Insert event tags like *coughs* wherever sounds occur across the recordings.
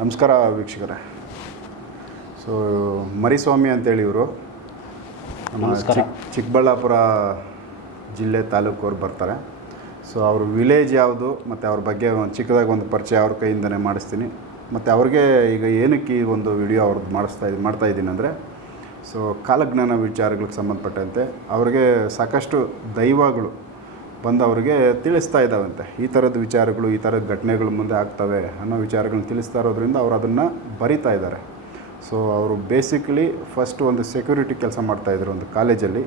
ನಮಸ್ಕಾರ ವೀಕ್ಷಕರೇ. ಸೊ ಮರಿಸ್ವಾಮಿ ಅಂತೇಳಿ ಇವರು. ನಮ್ಮ ಚಿಕ್ಕಬಳ್ಳಾಪುರ ಜಿಲ್ಲೆ ತಾಲೂಕು ಅವ್ರು ಬರ್ತಾರೆ. ಸೊ ಅವ್ರ ವಿಲೇಜ್ ಯಾವುದು ಮತ್ತು ಅವ್ರ ಬಗ್ಗೆ ಒಂದು ಚಿಕ್ಕದಾಗಿ ಒಂದು ಪರಿಚಯ ಅವ್ರ ಕೈಯಿಂದನೇ ಮಾಡಿಸ್ತೀನಿ. ಮತ್ತು ಅವ್ರಿಗೆ ಈಗ ಏನಕ್ಕೆ ಈ ಒಂದು ವಿಡಿಯೋ ಅವ್ರದ್ದು ಮಾಡಿಸ್ತಾ ಮಾಡ್ತಾ ಇದ್ದೀನಿ ಅಂದರೆ ಸೊ ಕಾಲಜ್ಞಾನ ವಿಚಾರಗಳಿಗೆ ಸಂಬಂಧಪಟ್ಟಂತೆ ಅವ್ರಿಗೆ ಸಾಕಷ್ಟು ದೈವಗಳು ಬಂದು ಅವ್ರಿಗೆ ತಿಳಿಸ್ತಾ ಇದ್ದಾವಂತೆ. ಈ ಥರದ ವಿಚಾರಗಳು, ಈ ಥರದ ಘಟನೆಗಳು ಮುಂದೆ ಆಗ್ತವೆ ಅನ್ನೋ ವಿಚಾರಗಳನ್ನ ತಿಳಿಸ್ತಾ ಇರೋದ್ರಿಂದ ಅವರು ಅದನ್ನು ಬರಿತಾ ಇದ್ದಾರೆ. ಸೊ ಅವರು ಬೇಸಿಕಲಿ ಫಸ್ಟ್ ಒಂದು ಸೆಕ್ಯೂರಿಟಿ ಕೆಲಸ ಮಾಡ್ತಾಯಿದ್ರು ಒಂದು ಕಾಲೇಜಲ್ಲಿ.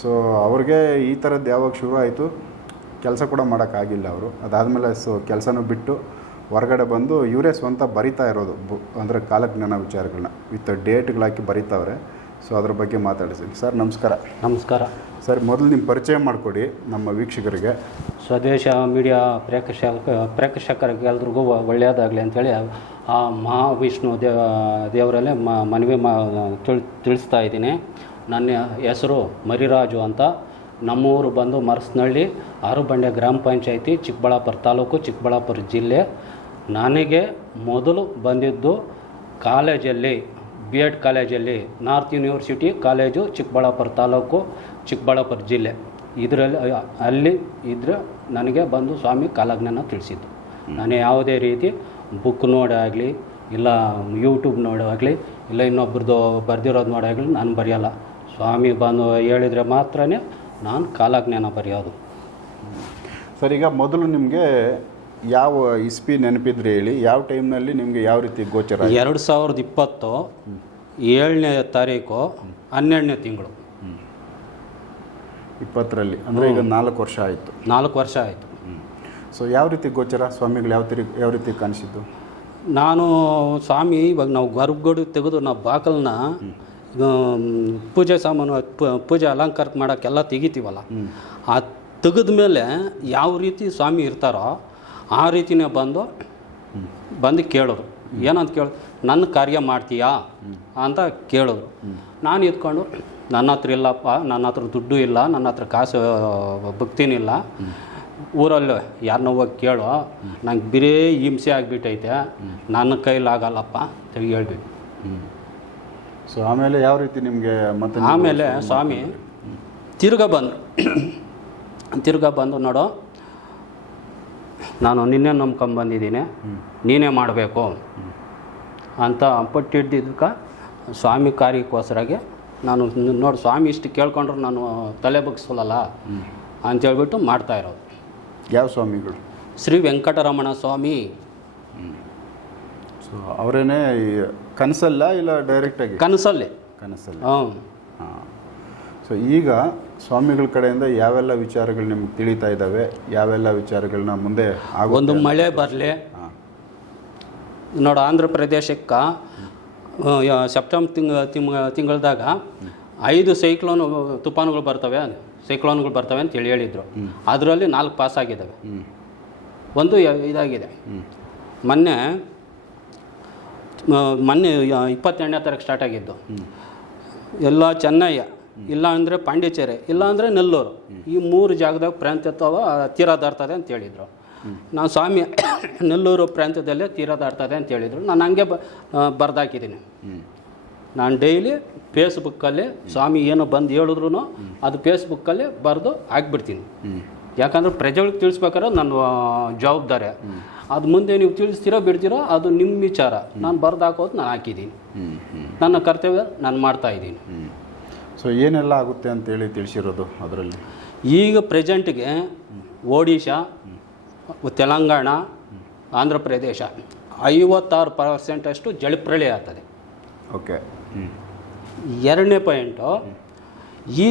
ಸೊ ಅವ್ರಿಗೆ ಈ ಥರದ್ದು ಯಾವಾಗ ಶುರು ಆಯಿತು? ಕೆಲಸ ಕೂಡ ಮಾಡೋಕ್ಕಾಗಿಲ್ಲ ಅವರು. ಅದಾದಮೇಲೆ ಸೊ, ಕೆಲಸನೂ ಬಿಟ್ಟು ಹೊರಗಡೆ ಬಂದು ಇವರೇ ಸ್ವಂತ ಬರಿತಾ ಇರೋದು. ಬು, ಅಂದರೆ ಕಾಲಜ್ಞಾನ ವಿಚಾರಗಳನ್ನ ವಿತ್ ಡೇಟ್ಗಳಾಕಿ ಬರಿತಾವ್ರೆ. ಸೊ ಅದ್ರ ಬಗ್ಗೆ ಮಾತಾಡಿಸ್ತೀನಿ ಸರ್ ನಮಸ್ಕಾರ. ನಮಸ್ಕಾರ. ಸರ್ ಮೊದಲು ನಿಮ್ಮ ಪರಿಚಯ ಮಾಡಿಕೊಡಿ ನಮ್ಮ ವೀಕ್ಷಕರಿಗೆ. ಸ್ವದೇಶ ಮೀಡಿಯಾ ಪ್ರೇಕ್ಷಕ ಪ್ರೇಕ್ಷಕರಿಗೆ ಎಲ್ರಿಗೂ ಒಳ್ಳೆಯದಾಗಲಿ ಅಂಥೇಳಿ ಆ ಮಹಾವಿಷ್ಣು ದೇವ ದೇವರಲ್ಲೇ ಮ ಮನವಿ ಮಾ ತಿಳ್ ತಿಳಿಸ್ತಾ ಇದ್ದೀನಿ. ನನ್ನ ಹೆಸರು ಮರಿರಾಜು ಅಂತ. ನಮ್ಮೂರು ಬಂದು ಮರಸ್ನಹಳ್ಳಿ ಆರುಬಂಡೆ ಗ್ರಾಮ ಪಂಚಾಯಿತಿ ಚಿಕ್ಕಬಳ್ಳಾಪುರ ತಾಲೂಕು ಚಿಕ್ಕಬಳ್ಳಾಪುರ ಜಿಲ್ಲೆ. ನನಗೆ ಮೊದಲು ಬಂದಿದ್ದು ಕಾಲೇಜಲ್ಲಿ ಬಿ ಎಡ್ ಕಾಲೇಜಲ್ಲಿ north university college Chikkaballapur taluk Chikkaballapur ಜಿಲ್ಲೆ. ಇದರಲ್ಲಿ ಅಲ್ಲಿ ಇದ್ರೆ ನನಗೆ ಬಂದು ಸ್ವಾಮಿ ಕಾಲಜ್ಞಾನ ತಿಳಿಸಿದ್ದು. ನಾನು ಯಾವುದೇ ರೀತಿ ಬುಕ್ ನೋಡಾಗಲಿ ಇಲ್ಲ ಯೂಟ್ಯೂಬ್ ನೋಡಾಗಲಿ ಇಲ್ಲ ಇನ್ನೊಬ್ರದ್ದು ಬರೆದಿರೋದು ನೋಡಾಗಲಿ ನಾನು ಬರೆಯೋಲ್ಲ. ಸ್ವಾಮಿ ಬಂದು ಹೇಳಿದರೆ ಮಾತ್ರ ನಾನು ಕಾಲಜ್ಞಾನ ಬರೆಯೋದು. ಸರಿ ಈಗ ಮೊದಲು ನಿಮಗೆ ಯಾವ ಇಸ್ಪಿ ನೆನಪಿದ್ರೆ ಹೇಳಿ ಯಾವ ಟೈಮ್ನಲ್ಲಿ ನಿಮಗೆ ಯಾವ ರೀತಿ ಗೋಚರ ಆಯ್ತು? ಎರಡು ಸಾವಿರದ ಇಪ್ಪತ್ತು ಏಳನೇ ತಾರೀಕು ಹನ್ನೆರಡನೇ ತಿಂಗಳು. ಇಪ್ಪತ್ತರಲ್ಲಿ ಅಂದರೆ ಈಗ ನಾಲ್ಕು ವರ್ಷ ಆಯಿತು. ನಾಲ್ಕು ವರ್ಷ ಆಯಿತು. ಸೊ ಯಾವ ರೀತಿ ಗೋಚರ? ಸ್ವಾಮಿಗಳು ಯಾವ ರೀತಿ ಯಾವ ರೀತಿ ಕಾಣಿಸಿದ್ದು? ನಾನು ಸ್ವಾಮಿ ಇವಾಗ ನಾವು ಗರ್ಭಗುಡಿ ತೆಗೆದು ನಾವು ಬಾಕಲ್ನ ಪೂಜೆ ಸಾಮಾನು ಪೂ- ಪೂಜೆ ಅಲಂಕಾರಕ್ಕೆ ಮಾಡೋಕ್ಕೆಲ್ಲ ತೆಗಿತೀವಲ್ಲ? ಆ ತೆಗೆದ ಮೇಲೆ ಯಾವ ರೀತಿ ಸ್ವಾಮಿ ಇರ್ತಾರೋ ಆ ರೀತಿನೇ ಬಂದು ಬಂದು ಕೇಳೋರು. ಏನಂತ ಕೇಳ ನನ್ನ ಕಾರ್ಯ ಮಾಡ್ತೀಯಾ? ಅಂತ ಕೇಳೋರು. ನಾನು ಇದ್ಕೊಂಡು ನನ್ನ ಹತ್ರ ಇಲ್ಲಪ್ಪ ನನ್ನ ಹತ್ರ ದುಡ್ಡು ಇಲ್ಲ ನನ್ನ ಹತ್ರ ಕಾಸು ಬಗ್ತೀನಿಲ್ಲ ಊರಲ್ಲಿ ಯಾರನ್ನೋ ಹೋಗಿ ಕೇಳು. ನಂಗೆ ಬಿರೇ ಹಿಂಸೆ ಆಗಿಬಿಟ್ಟೈತೆ. ನನ್ನ ಕೈಲಾಗಲ್ಲಪ್ಪ ಅಂತ ಹೇಳ್ಬಿಟ್ಟು. ಸೊ ಆಮೇಲೆ ಯಾವ ರೀತಿ ನಿಮಗೆ ಮತ್ತೆ ಆಮೇಲೆ ಸ್ವಾಮಿ ತಿರ್ಗ ಬಂದು ತಿರ್ಗ ಬಂದು ನೋಡು. ನಾನು ನಿನ್ನೆ ನಂಬ್ಕೊಂಬಂದಿದ್ದೀನಿ ನೀನೇ ಮಾಡಬೇಕು. ಅಂತ ಪಟ್ಟಿಡ್ದಿದ್ದಕ್ಕೆ ಸ್ವಾಮಿ ಕಾರ್ಯಕ್ಕೋಸ್ಕರಾಗಿ ನಾನು ನೋಡಿ ಸ್ವಾಮಿ ಇಷ್ಟು ಕೇಳ್ಕೊಂಡ್ರು ನಾನು ತಲೆ ಬಗ್ಸೋಲ್ಲ ಅಂತೇಳ್ಬಿಟ್ಟು ಮಾಡ್ತಾ ಇರೋದು. ಯಾವ ಸ್ವಾಮಿಗಳು? ಶ್ರೀ ವೆಂಕಟರಮಣ ಸ್ವಾಮಿ. ಸೊ ಅವರೇನೇ ಕನಸಲ್ಲ ಇಲ್ಲ ಡೈರೆಕ್ಟಾಗಿ ಕನಸಲ್ಲೇ. ಕನಸಲ್ಲ. ಹ್ಞೂ ಹಾಂ. ಸೊ ಈಗ ಸ್ವಾಮಿಗಳ ಕಡೆಯಿಂದ ಯಾವೆಲ್ಲ ವಿಚಾರಗಳು ನಿಮ್ಗೆ ತಿಳಿತಾ ಇದ್ದಾವೆ ಯಾವೆಲ್ಲ ವಿಚಾರಗಳನ್ನ ಮುಂದೆ ಒಂದು ಮಳೆ ಬರಲಿ. ನೋಡು ಆಂಧ್ರ ಪ್ರದೇಶಕ್ಕೆ ಸೆಪ್ಟೆಂಬರ್ ತಿಂಗ ತಿಂಗ ತಿಂಗಳದಾಗ ಐದು ಸೈಕ್ಲೋನ್ ತುಫಾನುಗಳು ಬರ್ತವೆ ಸೈಕ್ಲೋನ್ಗಳು ಬರ್ತವೆ ಅಂತ ಹೇಳಿ ಹೇಳಿದ್ರು. ಅದರಲ್ಲಿ ನಾಲ್ಕು ಪಾಸ್ ಆಗಿದ್ದಾವೆ ಒಂದು ಇದಾಗಿದೆ. ಮೊನ್ನೆ ಮೊನ್ನೆ ಇಪ್ಪತ್ತೆರಡನೇ ತಾರೀಕು ಸ್ಟಾರ್ಟ್ ಆಗಿದ್ದು. ಎಲ್ಲ ಚೆನ್ನೈ ಇಲ್ಲ ಅಂದರೆ ಪಾಂಡಿಚೇರಿ, ಇಲ್ಲ ಅಂದರೆ ನೆಲ್ಲೂರು. ಈ ಮೂರು ಜಾಗದಾಗ ಪ್ರಾಂತ್ಯತ್ವ ತೀರ ದಾಡ್ತದೆ ಅಂತ ಹೇಳಿದರು. ನಾನು ಸ್ವಾಮಿ, ನೆಲ್ಲೂರು ಪ್ರಾಂತ್ಯದಲ್ಲೇ ತೀರ ದಾಡ್ತದೆ ಅಂತ ಹೇಳಿದರು. ನಾನು ಹಂಗೆ ಬ ಬರ್ದಾಕಿದ್ದೀನಿ. ನಾನು ಡೈಲಿ ಫೇಸ್ಬುಕ್ಕಲ್ಲಿ ಸ್ವಾಮಿ ಏನು ಬಂದು ಹೇಳಿದ್ರು ಅದು ಫೇಸ್ಬುಕ್ಕಲ್ಲಿ ಬರೆದು ಹಾಕ್ಬಿಡ್ತೀನಿ. ಯಾಕಂದರೆ ಪ್ರಜೆಗಳಿಗೆ ತಿಳಿಸ್ಬೇಕಾದ್ರೆ ನನ್ನ ಜವಾಬ್ದಾರಿ. ಅದು ಮುಂದೆ ನೀವು ತಿಳಿಸ್ತೀರೋ ಬಿಡ್ತೀರೋ ಅದು ನಿಮ್ಮ ವಿಚಾರ. ನಾನು ಬರ್ದು ಹಾಕೋದು ನಾನು ಹಾಕಿದ್ದೀನಿ. ನನ್ನ ಕರ್ತವ್ಯ ನಾನು ಮಾಡ್ತಾ ಇದ್ದೀನಿ. ಸೊ ಏನೆಲ್ಲ ಆಗುತ್ತೆ ಅಂತೇಳಿ ತಿಳಿಸಿರೋದು ಅದರಲ್ಲಿ? ಈಗ ಪ್ರೆಸೆಂಟ್ಗೆ ಒಡಿಶಾ ತೆಲಂಗಾಣ ಆಂಧ್ರ ಪ್ರದೇಶ ಐವತ್ತಾರು ಪರ್ಸೆಂಟಷ್ಟು ಜಲಪ್ರಳಯ ಆಗ್ತದೆ. ಓಕೆ ಹ್ಞೂ ಎರಡನೇ ಪಾಯಿಂಟು ಈ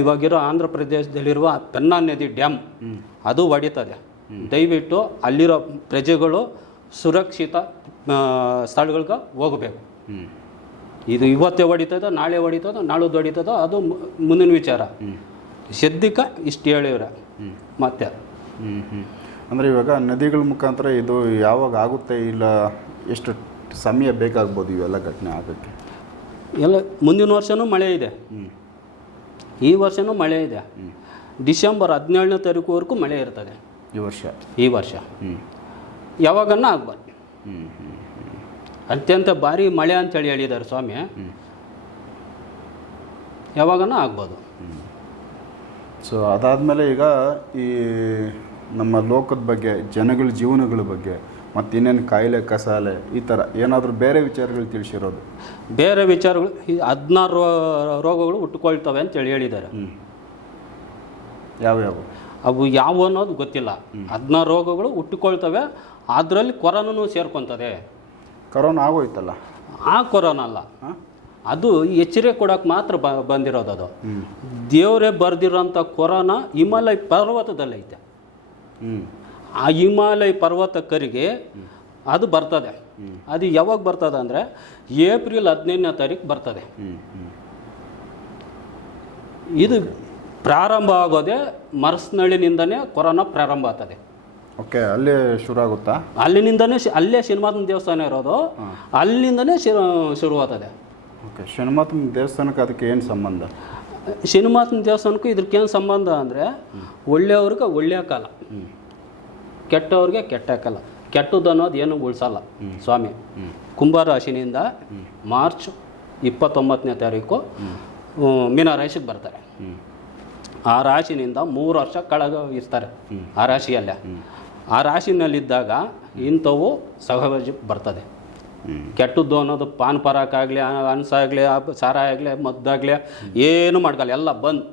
ಇವಾಗಿರೋ ಆಂಧ್ರ ಪ್ರದೇಶದಲ್ಲಿರುವ ಪೆನ್ನಾ ನದಿ ಡ್ಯಾಮ್ ಅದು ಒಡಿತದೆ. ದಯವಿಟ್ಟು ಅಲ್ಲಿರೋ ಪ್ರಜೆಗಳು ಸುರಕ್ಷಿತ ಸ್ಥಳಗಳಿಗೆ ಹೋಗಬೇಕು. ಹ್ಞೂ ಇದು ಇವತ್ತೇ ಹೊಡಿತದ ನಾಳೆ ಹೊಡಿತದ ನಾಳದ್ದು ಹೊಡಿತದ ಅದು ಮುಂದಿನ ವಿಚಾರ. ಸದ್ಯಕ್ಕೆ ಇಷ್ಟು ಹೇಳಿವ್ರೆ. ಮತ್ತೆ. ಹ್ಞೂ ಹ್ಞೂ ಅಂದರೆ ಇವಾಗ ನದಿಗಳ ಮುಖಾಂತರ ಇದು ಯಾವಾಗ ಆಗುತ್ತೆ ಇಲ್ಲ ಎಷ್ಟು ಸಮಯ ಬೇಕಾಗ್ಬೋದು ಇವೆಲ್ಲ ಘಟನೆ ಆಗೋಕ್ಕೆ? ಎಲ್ಲ ಮುಂದಿನ ವರ್ಷವೂ ಮಳೆ ಇದೆ. ಹ್ಞೂ ಈ ವರ್ಷವೂ ಮಳೆ ಇದೆ. ಡಿಸೆಂಬರ್ ಹದಿನೇಳನೇ ತಾರೀಕುವರೆಗೂ ಮಳೆ ಇರ್ತದೆ. ಈ ವರ್ಷ? ಈ ವರ್ಷ. ಹ್ಞೂ ಯಾವಾಗನ್ನ ಆಗ್ಬಾರ್ದು ಅತ್ಯಂತ ಭಾರಿ ಮಳೆ ಅಂತೇಳಿ ಹೇಳಿದ್ದಾರೆ ಸ್ವಾಮಿ. ಯಾವಾಗನೂ ಆಗ್ಬೋದು. ಸೊ ಅದಾದಮೇಲೆ ಈಗ ಈ ನಮ್ಮ ಲೋಕದ ಬಗ್ಗೆ ಜನಗಳ ಜೀವನಗಳ ಬಗ್ಗೆ ಮತ್ತು ಇನ್ನೇನು ಕಾಯಿಲೆ ಕಸಾಲೆ ಈ ಥರ ಏನಾದರೂ ಬೇರೆ ವಿಚಾರಗಳು ತಿಳಿಸಿರೋದು? ಬೇರೆ ವಿಚಾರಗಳು ಈ ಹದಿನಾರು ರೋಗಗಳು ಹುಟ್ಟುಕೊಳ್ತವೆ ಅಂತೇಳಿ ಹೇಳಿದ್ದಾರೆ. ಯಾವ್ಯಾವ? ಅವು ಯಾವ ಅನ್ನೋದು ಗೊತ್ತಿಲ್ಲ. ಹದಿನಾರು ರೋಗಗಳು ಹುಟ್ಟುಕೊಳ್ತವೆ ಅದರಲ್ಲಿ ಕೊರೋನೂ ಸೇರ್ಕೊತದೆ. ಕರೋನಾ ಆಗೋಯ್ತಲ್ಲ? ಆ ಕೊರೋನಾ ಅಲ್ಲ. ಅದು ಎಚ್ಚರಿಕೆ ಕೊಡೋಕೆ ಮಾತ್ರ ಬ ಬಂದಿರೋದು ಅದು. ದೇವರೇ ಬರೆದಿರೋಂಥ ಕೊರೋನಾ ಹಿಮಾಲಯ ಪರ್ವತದಲ್ಲೈತೆ ಹ್ಞೂ ಆ ಹಿಮಾಲಯ ಪರ್ವತಕ್ಕರಿಗೆ ಅದು ಬರ್ತದೆ. ಅದು ಯಾವಾಗ ಬರ್ತದೆ ಅಂದರೆ ಏಪ್ರಿಲ್ ಹದಿನೈದನೇ ತಾರೀಕು ಬರ್ತದೆ. ಇದು ಪ್ರಾರಂಭ ಆಗೋದೇ ಮರಸ್ನಳ್ಳಿನಿಂದನೇ ಕೊರೋನಾ ಪ್ರಾರಂಭ ಆಗ್ತದೆ. ಓಕೆ ಅಲ್ಲೇ ಶುರು ಆಗುತ್ತಾ? ಅಲ್ಲಿನಿಂದನೇ ಶಿ- ಅಲ್ಲೇ ಶನಿಮಾತನ ದೇವಸ್ಥಾನ ಇರೋದು. ಅಲ್ಲಿಂದನೇ ಶುರು ಶುರುವಾಗ್ತದೆ. ಓಕೆ ಶನಿಮಾತನ ದೇವಸ್ಥಾನಕ್ಕೆ ಅದಕ್ಕೆ ಏನು ಸಂಬಂಧ? ಶನಿಮಾತನ ದೇವಸ್ಥಾನಕ್ಕೂ ಇದಕ್ಕೇನು ಸಂಬಂಧ ಅಂದರೆ ಒಳ್ಳೆಯವ್ರಿಗೆ ಒಳ್ಳೆಯ ಕಾಲ. ಕೆಟ್ಟವ್ರಿಗೆ ಕೆಟ್ಟ ಕಾಲ. ಕೆಟ್ಟದ್ದು ಅನ್ನೋದು ಏನು ಉಳಿಸಲ್ಲ. ಸ್ವಾಮಿ ಕುಂಭರಾಶಿನಿಂದ ಮಾರ್ಚ್ ಇಪ್ಪತ್ತೊಂಬತ್ತನೇ ತಾರೀಕು ಹ್ಮ್, ಮೀನ ರಾಶಿಗೆ ಬರ್ತಾರೆ. ಆ ರಾಶಿನಿಂದ ಮೂರು ವರ್ಷ ಕಳಗ ಇರ್ತಾರೆ. ಆ ರಾಶಿಯಲ್ಲೇ. ಆ ರಾಶಿನಲ್ಲಿದ್ದಾಗ ಇಂಥವು ಸಹಜ ಬರ್ತದೆ. ಕೆಟ್ಟದ್ದು ಅನ್ನೋದು ಪಾನ್ ಪರಾಕಾಗಲಿ ಆಗಲಿ ಅನ್ಸಾಗಲಿ ಸಾರ ಆಗಲಿ ಮದ್ದಾಗಲಿ ಏನು ಮಾಡ್ಕಲ್ಲ ಎಲ್ಲ ಬಂದ್.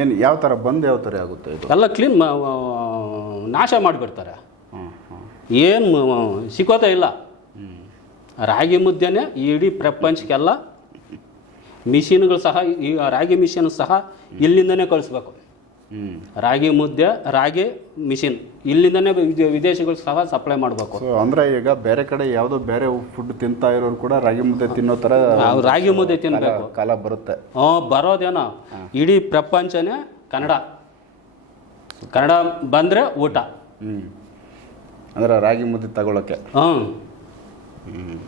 ಏನು ಯಾವ ಥರ ಬಂದು ಯಾವ ಥರ ಆಗುತ್ತೆ ಇದು? ಎಲ್ಲ ಕ್ಲೀನ್ ನಾಶ ಮಾಡಿಬಿಡ್ತಾರೆ. ಏನು ಸಿಗೋದೇ ಇಲ್ಲ. ರಾಗಿ ಮುದ್ದೆನೇ ಇಡೀ ಪ್ರಪಂಚಕ್ಕೆಲ್ಲ ಮಿಷಿನ್ಗಳು ಸಹ ಈ ರಾಗಿ ಮಿಷಿನ್ ಸಹ ಇಲ್ಲಿಂದನೇ ಕಳಿಸ್ಬೇಕು. ರಾಗಿ ಮುದ್ದೆ ರಾಗಿ ಮಿಷಿನ್. ಇಲ್ಲಿಂದನೇ ವಿದೇಶಗಳು ಸಹ ಸಪ್ಲೈ ಮಾಡಬೇಕು. ಅಂದ್ರೆ ಈಗ ಬೇರೆ ಕಡೆ ಯಾವುದೋ ಬೇರೆ ಫುಡ್ ತಿಂತಾ ಇರೋರು ಕೂಡ ರಾಗಿ ಮುದ್ದೆ ತಿನ್ನೋ ತರ ರಾಗಿ ಮುದ್ದೆ ತಿನ್ನಬೇಕು ಕಾಲ- ಬರುತ್ತೆ. ಹ್ಞೂ ಬರೋದೇನೋ. ಇಡೀ ಪ್ರಪಂಚನೇ ಕನ್ನಡ. ಕನ್ನಡ ಬಂದರೆ ಊಟ. ಅಂದ್ರೆ ಅಂದರೆ ರಾಗಿ ಮುದ್ದೆ ತಗೊಳ್ಳೋಕ್ಕೆ ಹ್ಞೂ ಹ್ಞೂ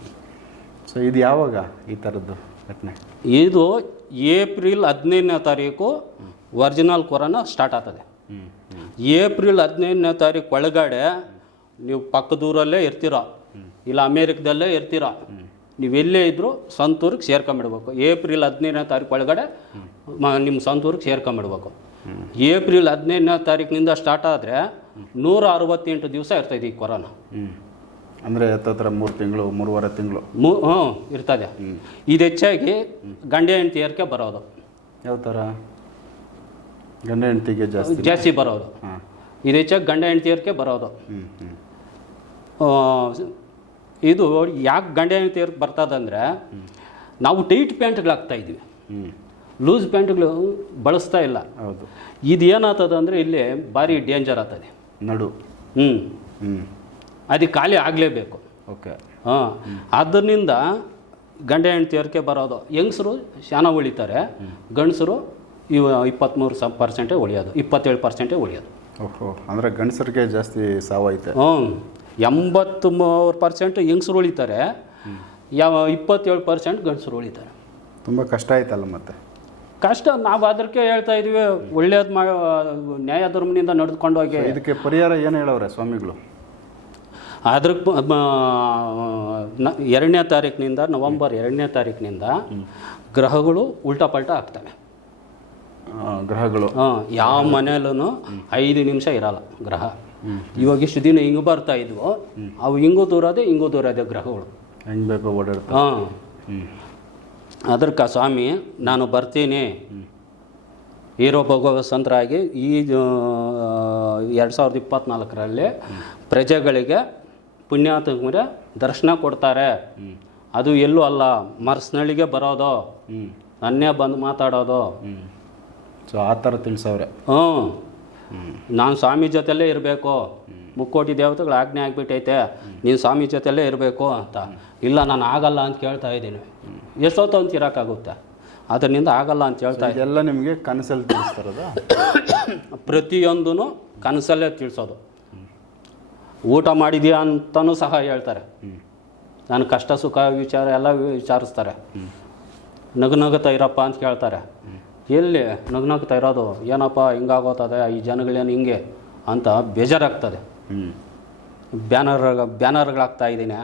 ಸೊ ಇದು ಯಾವಾಗ ಈ ಥರದ್ದು ಘಟನೆ? ಇದು ಏಪ್ರಿಲ್ ಹದಿನೈದನೇ ತಾರೀಕು ಒರಿಜಿನಲ್ ಕೊರೋನಾ ಸ್ಟಾರ್ಟ್ ಆಗ್ತದೆ. ಏಪ್ರಿಲ್ ಹದಿನೈದನೇ ತಾರೀಕು ಒಳಗಡೆ ನೀವು ಪಕ್ಕದೂರಲ್ಲೇ ಇರ್ತೀರೋ ಇಲ್ಲ ಅಮೇರಿಕದಲ್ಲೇ ಇರ್ತೀರೋ ನೀವು ಎಲ್ಲೇ ಇದ್ದರೂ ಸಂತೂರಿಗೆ ಸೇರ್ಕೊಂಬಿಡ್ಬೇಕು. ಏಪ್ರಿಲ್ ಹದಿನೈದನೇ ತಾರೀಕು ಒಳಗಡೆ ನಿಮ್ಮ ಸಂತೂರಿಗೆ ಸೇರ್ಕೊಂಬಿಡ್ಬೇಕು. ಏಪ್ರಿಲ್ ಹದಿನೈದನೇ ತಾರೀಕಿನಿಂದ ಸ್ಟಾರ್ಟ್ ಆದರೆ ನೂರ ಅರವತ್ತೆಂಟು ದಿವಸ ಇರ್ತೈತಿ ಈ ಕೊರೋನಾ. ಹ್ಞೂ ಅಂದರೆ ಹತ್ತತ್ರ ಮೂರು ತಿಂಗಳು ಮೂರುವರೆ ತಿಂಗಳು. ಮೂ ಹ್ಞೂ ಇರ್ತದೆ. ಇದು ಹೆಚ್ಚಾಗಿ ಗಂಡ ಹೆಂಡತಿಯರ್ಕೆ ಬರೋದು. ಯಾವ ಥರ ಗಂಡ ಹೆಂಡತಿಗೆ ಜಾಸ್ತಿ ಜಾಸ್ತಿ ಬರೋದು. ಹಾಂ. ಇದು ಹೆಚ್ಚಾಗಿ ಗಂಡ ಹೆಂಡತಿಯರ್ಗೆ ಬರೋದು. ಹ್ಞೂ ಹ್ಞೂ ಆ, ಇದು ಯಾಕೆ ಗಂಡ ಹೆಂಡತಿಯರ್ಗೆ ಬರ್ತದಂದ್ರೆ ನಾವು ಟೈಟ್ ಪ್ಯಾಂಟ್ಗಳು ಹಾಕ್ತಾ ಇದ್ವಿ. ಹ್ಞೂ ಲೂಸ್ ಪ್ಯಾಂಟ್ಗಳು ಬಳಸ್ತಾ ಇಲ್ಲ. ಹೌದು. ಇದು ಏನಾಗ್ತದೆ ಅಂದರೆ ಇಲ್ಲಿ ಭಾರಿ ಡೇಂಜರ್ ಆಗ್ತದೆ. ನಡು. ಹ್ಞೂ ಅದು ಖಾಲಿ ಆಗಲೇಬೇಕು. ಓಕೆ. ಹಾಂ. ಅದರಿಂದ ಗಂಡ ಹೆಂಡತಿಯರ್ಕೆ ಬರೋದು. ಹೆಂಗಸರು ಶಾನ ಉಳಿತಾರೆ ಗಂಡಸರು ಇವ ಇಪ್ಪತ್ತ್ಮೂರು ಸ ಪರ್ಸೆಂಟೇ ಉಳಿಯೋದು ಇಪ್ಪತ್ತೇಳು ಪರ್ಸೆಂಟೇ ಉಳಿಯೋದು. ಓಹೋ ಅಂದರೆ ಗಂಡಸರಿಗೆ ಜಾಸ್ತಿ ಸಾವೈತೆ ಹ್ಞೂ ಎಂಬತ್ತು ಮೂರು ಪರ್ಸೆಂಟ್ ಹೆಂಗಸರು ಉಳಿತಾರೆ ಯಾವ ಇಪ್ಪತ್ತೇಳು ಪರ್ಸೆಂಟ್ ಗಂಡಸರು ಉಳಿತಾರೆ. ತುಂಬ ಕಷ್ಟ ಆಯ್ತಲ್ಲ ಮತ್ತೆ? ಕಷ್ಟ ನಾವು ಅದಕ್ಕೆ ಹೇಳ್ತಾ ಇದೀವಿ ಒಳ್ಳೇದು ಮಾ ನ್ಯಾಯ ಧರ್ಮದಿಂದ ನಡೆದುಕೊಂಡು ಹೋಗಿ. ಇದಕ್ಕೆ ಪರಿಹಾರ ಏನು ಹೇಳವ್ರೆ ಸ್ವಾಮಿಗಳು? ಅದ್ರ ಎರಡನೇ ತಾರೀಕಿನಿಂದ ನವಂಬರ್ ಎರಡನೇ ತಾರೀಕಿನಿಂದ ಗ್ರಹಗಳು ಉಲ್ಟಾ ಪಲ್ಟಾ ಆಗ್ತವೆ. ಗ್ರಹಗಳು. ಹಾಂ ಯಾವ ಮನೆಯಲ್ಲೂ ಐದು ನಿಮಿಷ ಇರಲ್ಲ ಗ್ರಹ. ಇವಾಗ ಇಷ್ಟು ದಿನ ಹಿಂಗೆ ಬರ್ತಾ ಇದ್ವು ಅವು ಹಿಂಗೂ ದೂರದೆ ಹಿಂಗೂ ದೂರದೆ ಗ್ರಹಗಳು. ಹೆಂಗೆ ಬೇಕೋ ಹಾಂ. ಅದಕ್ಕೆ ಸ್ವಾಮಿ ನಾನು ಬರ್ತೀನಿ. ಹೀರೋ ಭಗವಸಂತರಾಗಿ ಈ ಎರಡು ಸಾವಿರದ ಇಪ್ಪತ್ನಾಲ್ಕರಲ್ಲಿ ಪ್ರಜೆಗಳಿಗೆ ಪುಣ್ಯಾತ್ಮರ ದರ್ಶನ ಕೊಡ್ತಾರೆ. ಅದು ಎಲ್ಲೂ ಅಲ್ಲ ಮರ್ಸ್ನಳ್ಳಿಗೆ ಬರೋದು. ಹ್ಞೂ ನನ್ನೇ ಬಂದು ಮಾತಾಡೋದು. ಹ್ಞೂ ಸೊ ಆ ಥರ ತಿಳಿಸವ್ರೆ. ಹ್ಞೂ. ನಾನು ಸ್ವಾಮಿ ಜೊತೆಲೇ ಇರಬೇಕು. ಮುಕ್ಕೋಟಿ ದೇವತೆಗಳು ಆಜ್ಞೆ ಆಗಿಬಿಟ್ಟೈತೆ. ನೀನು ಸ್ವಾಮಿ ಜೊತೆಲೇ ಇರಬೇಕು ಅಂತ. ಇಲ್ಲ ನಾನು ಆಗಲ್ಲ ಅಂತ ಕೇಳ್ತಾ ಇದ್ದೀನಿ. ಎಷ್ಟೊತ್ತು ಅಂತ ಇರೋಕ್ಕಾಗುತ್ತೆ ಅದರಿಂದ ಆಗಲ್ಲ ಅಂತ ಹೇಳ್ತಾ ಇದೆಲ್ಲ ನಿಮಗೆ ಕನಸಲ್ಲಿ ತಿಳಿಸ್ತಾರದ? *coughs* ಪ್ರತಿಯೊಂದೂ ಕನಸಲ್ಲೇ ತಿಳಿಸೋದು. ಊಟ ಮಾಡಿದ್ಯಾ ಅಂತಲೂ ಸಹ ಹೇಳ್ತಾರೆ. ನಾನು ಕಷ್ಟ ಸುಖ ವಿಚಾರ ಎಲ್ಲ ವಿಚಾರಿಸ್ತಾರೆ. ನಗು ನಗುತ್ತಾ ಇರಪ್ಪ ಅಂತ ಕೇಳ್ತಾರೆ. ಎಲ್ಲಿ ನಗ್ನಾಗ್ತಾ ಇರೋದು? ಏನಪ್ಪ ಹಿಂಗಾಗೋತದೆ? ಈ ಜನಗಳೇನು ಹಿಂಗೆ? ಅಂತ ಬೇಜಾರಾಗ್ತದೆ. ಹ್ಞೂ ಬ್ಯಾನರ್ ಬ್ಯಾನರ್ಗಳಾಗ್ತಾ ಇದ್ದೀನಿ.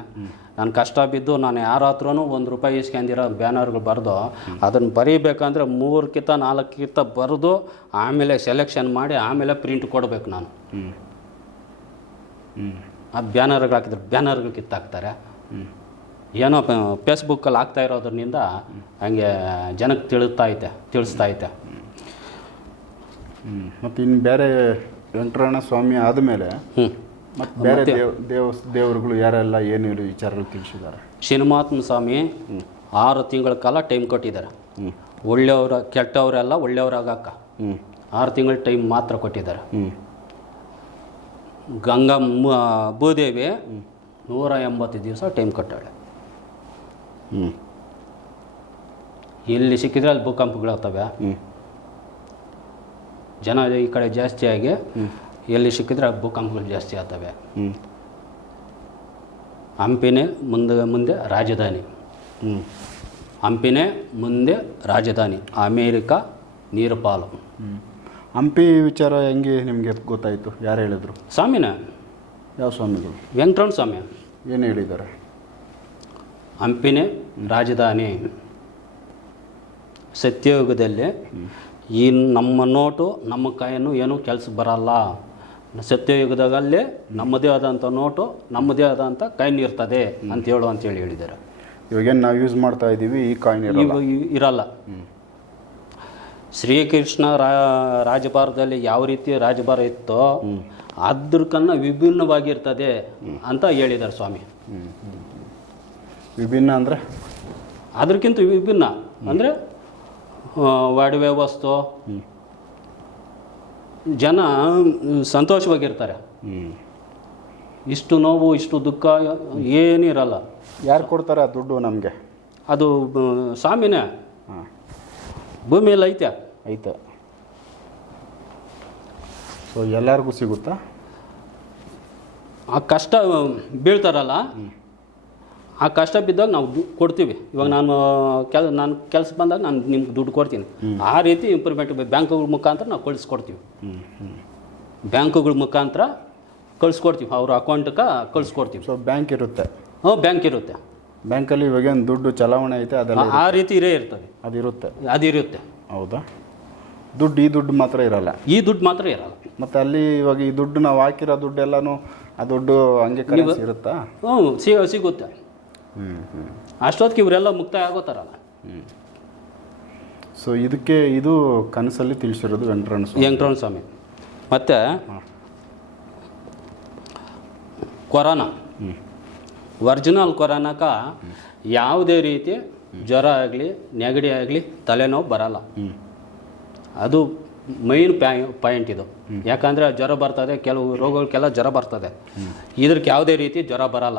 ನಾನು ಕಷ್ಟ ಬಿದ್ದು ನಾನು ಯಾರ ಹತ್ರನೂ ಒಂದು ರೂಪಾಯಿ ಇಸ್ಕೊಂಡಿರೋ ಬ್ಯಾನರ್ಗಳು ಬರೆದು ಅದನ್ನು ಬರೀಬೇಕಂದ್ರೆ ಮೂರಕ್ಕಿಂತ ನಾಲ್ಕಕ್ಕಿಂತ ಬರೆದು ಆಮೇಲೆ ಸೆಲೆಕ್ಷನ್ ಮಾಡಿ ಆಮೇಲೆ ಪ್ರಿಂಟ್ ಕೊಡಬೇಕು ನಾನು. ಹ್ಞೂ ಹ್ಞೂ ಆ ಬ್ಯಾನರ್ಗಳು ಹಾಕಿದ್ರೆ ಬ್ಯಾನರ್ಗಳು ಕಿತ್ತಾಕ್ತಾರೆ. ಏನೋ ಫೇಸ್ಬುಕ್ಕಲ್ಲಿ ಆಗ್ತಾ ಇರೋದ್ರಿಂದ ಹಂಗೆ ಜನಕ್ಕೆ ತಿಳುತ್ತಾ ಐತೆ ತಿಳಿಸ್ತಾ ಐತೆ ಹ್ಞೂ ಮತ್ತು ಇನ್ನು ಬೇರೆ ವೆಂಕಟರಮಣ ಸ್ವಾಮಿ ಆದಮೇಲೆ ಹ್ಞೂ ಮತ್ತು ಬೇರೆ ದೇವ್ ದೇವ ದೇವರುಗಳು ಯಾರೆಲ್ಲ ಏನು ಇರೋ ವಿಚಾರಗಳು ತಿಳಿಸಿದ್ದಾರೆ? ಶ್ರೀನಿಮಾತ್ಮ ಸ್ವಾಮಿ ಆರು ತಿಂಗಳ ಕಾಲ ಟೈಮ್ ಕೊಟ್ಟಿದ್ದಾರೆ. ಹ್ಞೂ ಒಳ್ಳೆಯವರ ಕೆಟ್ಟವರೆಲ್ಲ ಒಳ್ಳೆಯವರಾಗಕ್ಕ. ಹ್ಞೂ ಆರು ತಿಂಗಳ ಟೈಮ್ ಮಾತ್ರ ಕೊಟ್ಟಿದ್ದಾರೆ. ಹ್ಞೂ ಗಂಗಾ ಭೂದೇವಿ ನೂರ ಎಂಬತ್ತು ದಿವಸ ಟೈಮ್ ಕೊಟ್ಟಾಳೆ. ಹ್ಞೂ ಎಲ್ಲಿ ಸಿಕ್ಕಿದ್ರೆ ಅಲ್ಲಿ ಭೂಕಂಪಗಳಾಗ್ತವೆ ಹ್ಞೂ ಜನ ಈ ಕಡೆ ಜಾಸ್ತಿಯಾಗಿ ಆಗಿ ಎಲ್ಲಿ ಸಿಕ್ಕಿದ್ರೆ ಅಲ್ಲಿ ಭೂಕಂಪಗಳು ಜಾಸ್ತಿ ಆಗ್ತವೆ. ಹ್ಞೂ ಹಂಪಿನೇ ಮುಂದೆ ಮುಂದೆ ರಾಜಧಾನಿ. ಹ್ಞೂ ಹಂಪಿನೇ ಮುಂದೆ ರಾಜಧಾನಿ ಅಮೇರಿಕಾ ನೀರು ಪಾಲು ಹ್ಞೂ ಹಂಪಿ ವಿಚಾರ ಹೆಂಗೆ ನಿಮಗೆ ಗೊತ್ತಾಯಿತು? ಯಾರು ಹೇಳಿದರು? ಸ್ವಾಮಿನ. ಯಾವ ಸ್ವಾಮಿಗಳು? ವೆಂಕಟರಮಣ ಸ್ವಾಮಿ. ಏನು ಹೇಳಿದ್ದಾರೆ? ಹಂಪಿನೇ ರಾಜಧಾನಿ. ಸತ್ಯಯುಗದಲ್ಲಿ ಈ ನಮ್ಮ ನೋಟು ನಮ್ಮ ಕೈಯನ್ನು ಏನೂ ಕೆಲಸ ಬರಲ್ಲ. ಸತ್ಯಯುಗದಾಗಲ್ಲೇ ನಮ್ಮದೇ ಆದಂಥ ನೋಟು ನಮ್ಮದೇ ಆದಂಥ ಕಾಯಿನ್ ಇರ್ತದೆ ಅಂತ ಹೇಳು ಅಂತೇಳಿ ಹೇಳಿದ್ದಾರೆ. ಇವಾಗೇನು ನಾವು ಯೂಸ್ ಮಾಡ್ತಾ ಇದ್ದೀವಿ ಈ ಕಾಯಿನ್ ಇರಲ್ಲ. ಶ್ರೀಕೃಷ್ಣ ರಾಜಭಾರದಲ್ಲಿ ಯಾವ ರೀತಿ ರಾಜಭಾರ ಇತ್ತೋ ಕನ್ನ ವಿಭಿನ್ನವಾಗಿರ್ತದೆ ಅಂತ ಹೇಳಿದ್ದಾರೆ ಸ್ವಾಮಿ. ವಿಭಿನ್ನ ಅಂದರೆ? ಅದಕ್ಕಿಂತ ವಿಭಿನ್ನ. ಅಂದರೆ ಒಡವೆ ವಸ್ತು ಜನ ಸಂತೋಷವಾಗಿರ್ತಾರೆ. ಇಷ್ಟು ನೋವು ಇಷ್ಟು ದುಃಖ ಏನಿರಲ್ಲ ಯಾರು ಕೊಡ್ತಾರೆ ಆ ದುಡ್ಡು ನಮಗೆ? ಅದು ಸ್ವಾಮಿನೇ. ಹಾಂ. ಭೂಮಿಯಲ್ಲಿ ಐತೆ. ಐತೆ. ಸೊ ಎಲ್ಲರಿಗೂ ಸಿಗುತ್ತಾ? ಆ ಕಷ್ಟ ಬೀಳ್ತಾರಲ್ಲ? ಆ ಕಷ್ಟ ಬಿದ್ದಾಗ ನಾವು ಕೊಡ್ತೀವಿ. ಇವಾಗ ನಾನು ಕೆಲ ನಾನು ಕೆಲಸ ಬಂದಾಗ ನಾನು ನಿಮ್ಗೆ ದುಡ್ಡು ಕೊಡ್ತೀನಿ. ಆ ರೀತಿ ಇಂಪ್ರೂವ್ಮೆಂಟ್ ಬ್ಯಾಂಕುಗಳ ಮುಖಾಂತರ ನಾವು ಕಳಿಸ್ಕೊಡ್ತೀವಿ. ಬ್ಯಾಂಕುಗಳ ಮುಖಾಂತರ ಕಳಿಸ್ಕೊಡ್ತೀವಿ. ಅವ್ರ ಅಕೌಂಟ್ಗೆ ಕಳಿಸ್ಕೊಡ್ತೀವಿ. ಸೊ ಬ್ಯಾಂಕ್ ಇರುತ್ತೆ. ಹ್ಞೂ ಬ್ಯಾಂಕ್ ಇರುತ್ತೆ. ಬ್ಯಾಂಕಲ್ಲಿ ಇವಾಗೇನು ದುಡ್ಡು ಚಲಾವಣೆ ಐತೆ ಅದೆಲ್ಲ ಆ- ರೀತಿ ಇರೇ ಇರ್ತದೆ. ಅದಿರುತ್ತೆ ಅದಿರುತ್ತೆ ಹೌದಾ? ದುಡ್ಡು ಈ ದುಡ್ಡು ಮಾತ್ರ ಇರಲ್ಲ. ಈ ದುಡ್ಡು ಮಾತ್ರ ಇರಲ್ಲ. ಮತ್ತು ಅಲ್ಲಿ ಇವಾಗ ಈ ದುಡ್ಡು ನಾವು ಹಾಕಿರೋ ದುಡ್ಡೆಲ್ಲನೂ ಆ ದುಡ್ಡು ಹಂಗೆ ಕರೆನ್ಸಿ ಇರುತ್ತಾ? ಹ್ಞೂ ಸಿಗುತ್ತೆ. ಅಷ್ಟೊತ್ತಿಗೆ ಇವರೆಲ್ಲ ಮುಕ್ತಾಯ ಆಗೋತಾರಲ್ಲ. ಸೊ ಇದಕ್ಕೆ ಇದು ಕನಸಲ್ಲಿ ತಿಳಿಸಿರೋದು ವೆಂಕಟರಮಣ ಸ್ವಾಮಿ. ವೆಂಕಟರಮಣ ಸ್ವಾಮಿ. ಮತ್ತು ಕೊರೋನಾ. ಹ್ಞೂ ಒರಿಜಿನಲ್ ಕೊರೋನಾಕ ಯಾವುದೇ ರೀತಿ ಜ್ವರ ಆಗಲಿ ನೆಗಡಿ ಆಗಲಿ ತಲೆನೋವು ಬರಲ್ಲ. ಅದು ಮೈನ್ ಪಾಯಿಂಟ್ ಇದು. ಯಾಕಂದರೆ ಜ್ವರ ಬರ್ತದೆ ಕೆಲವು ರೋಗಗಳಿಗೆಲ್ಲ ಜ್ವರ ಬರ್ತದೆ. ಇದಕ್ಕೆ ಯಾವುದೇ ರೀತಿ ಜ್ವರ ಬರಲ್ಲ.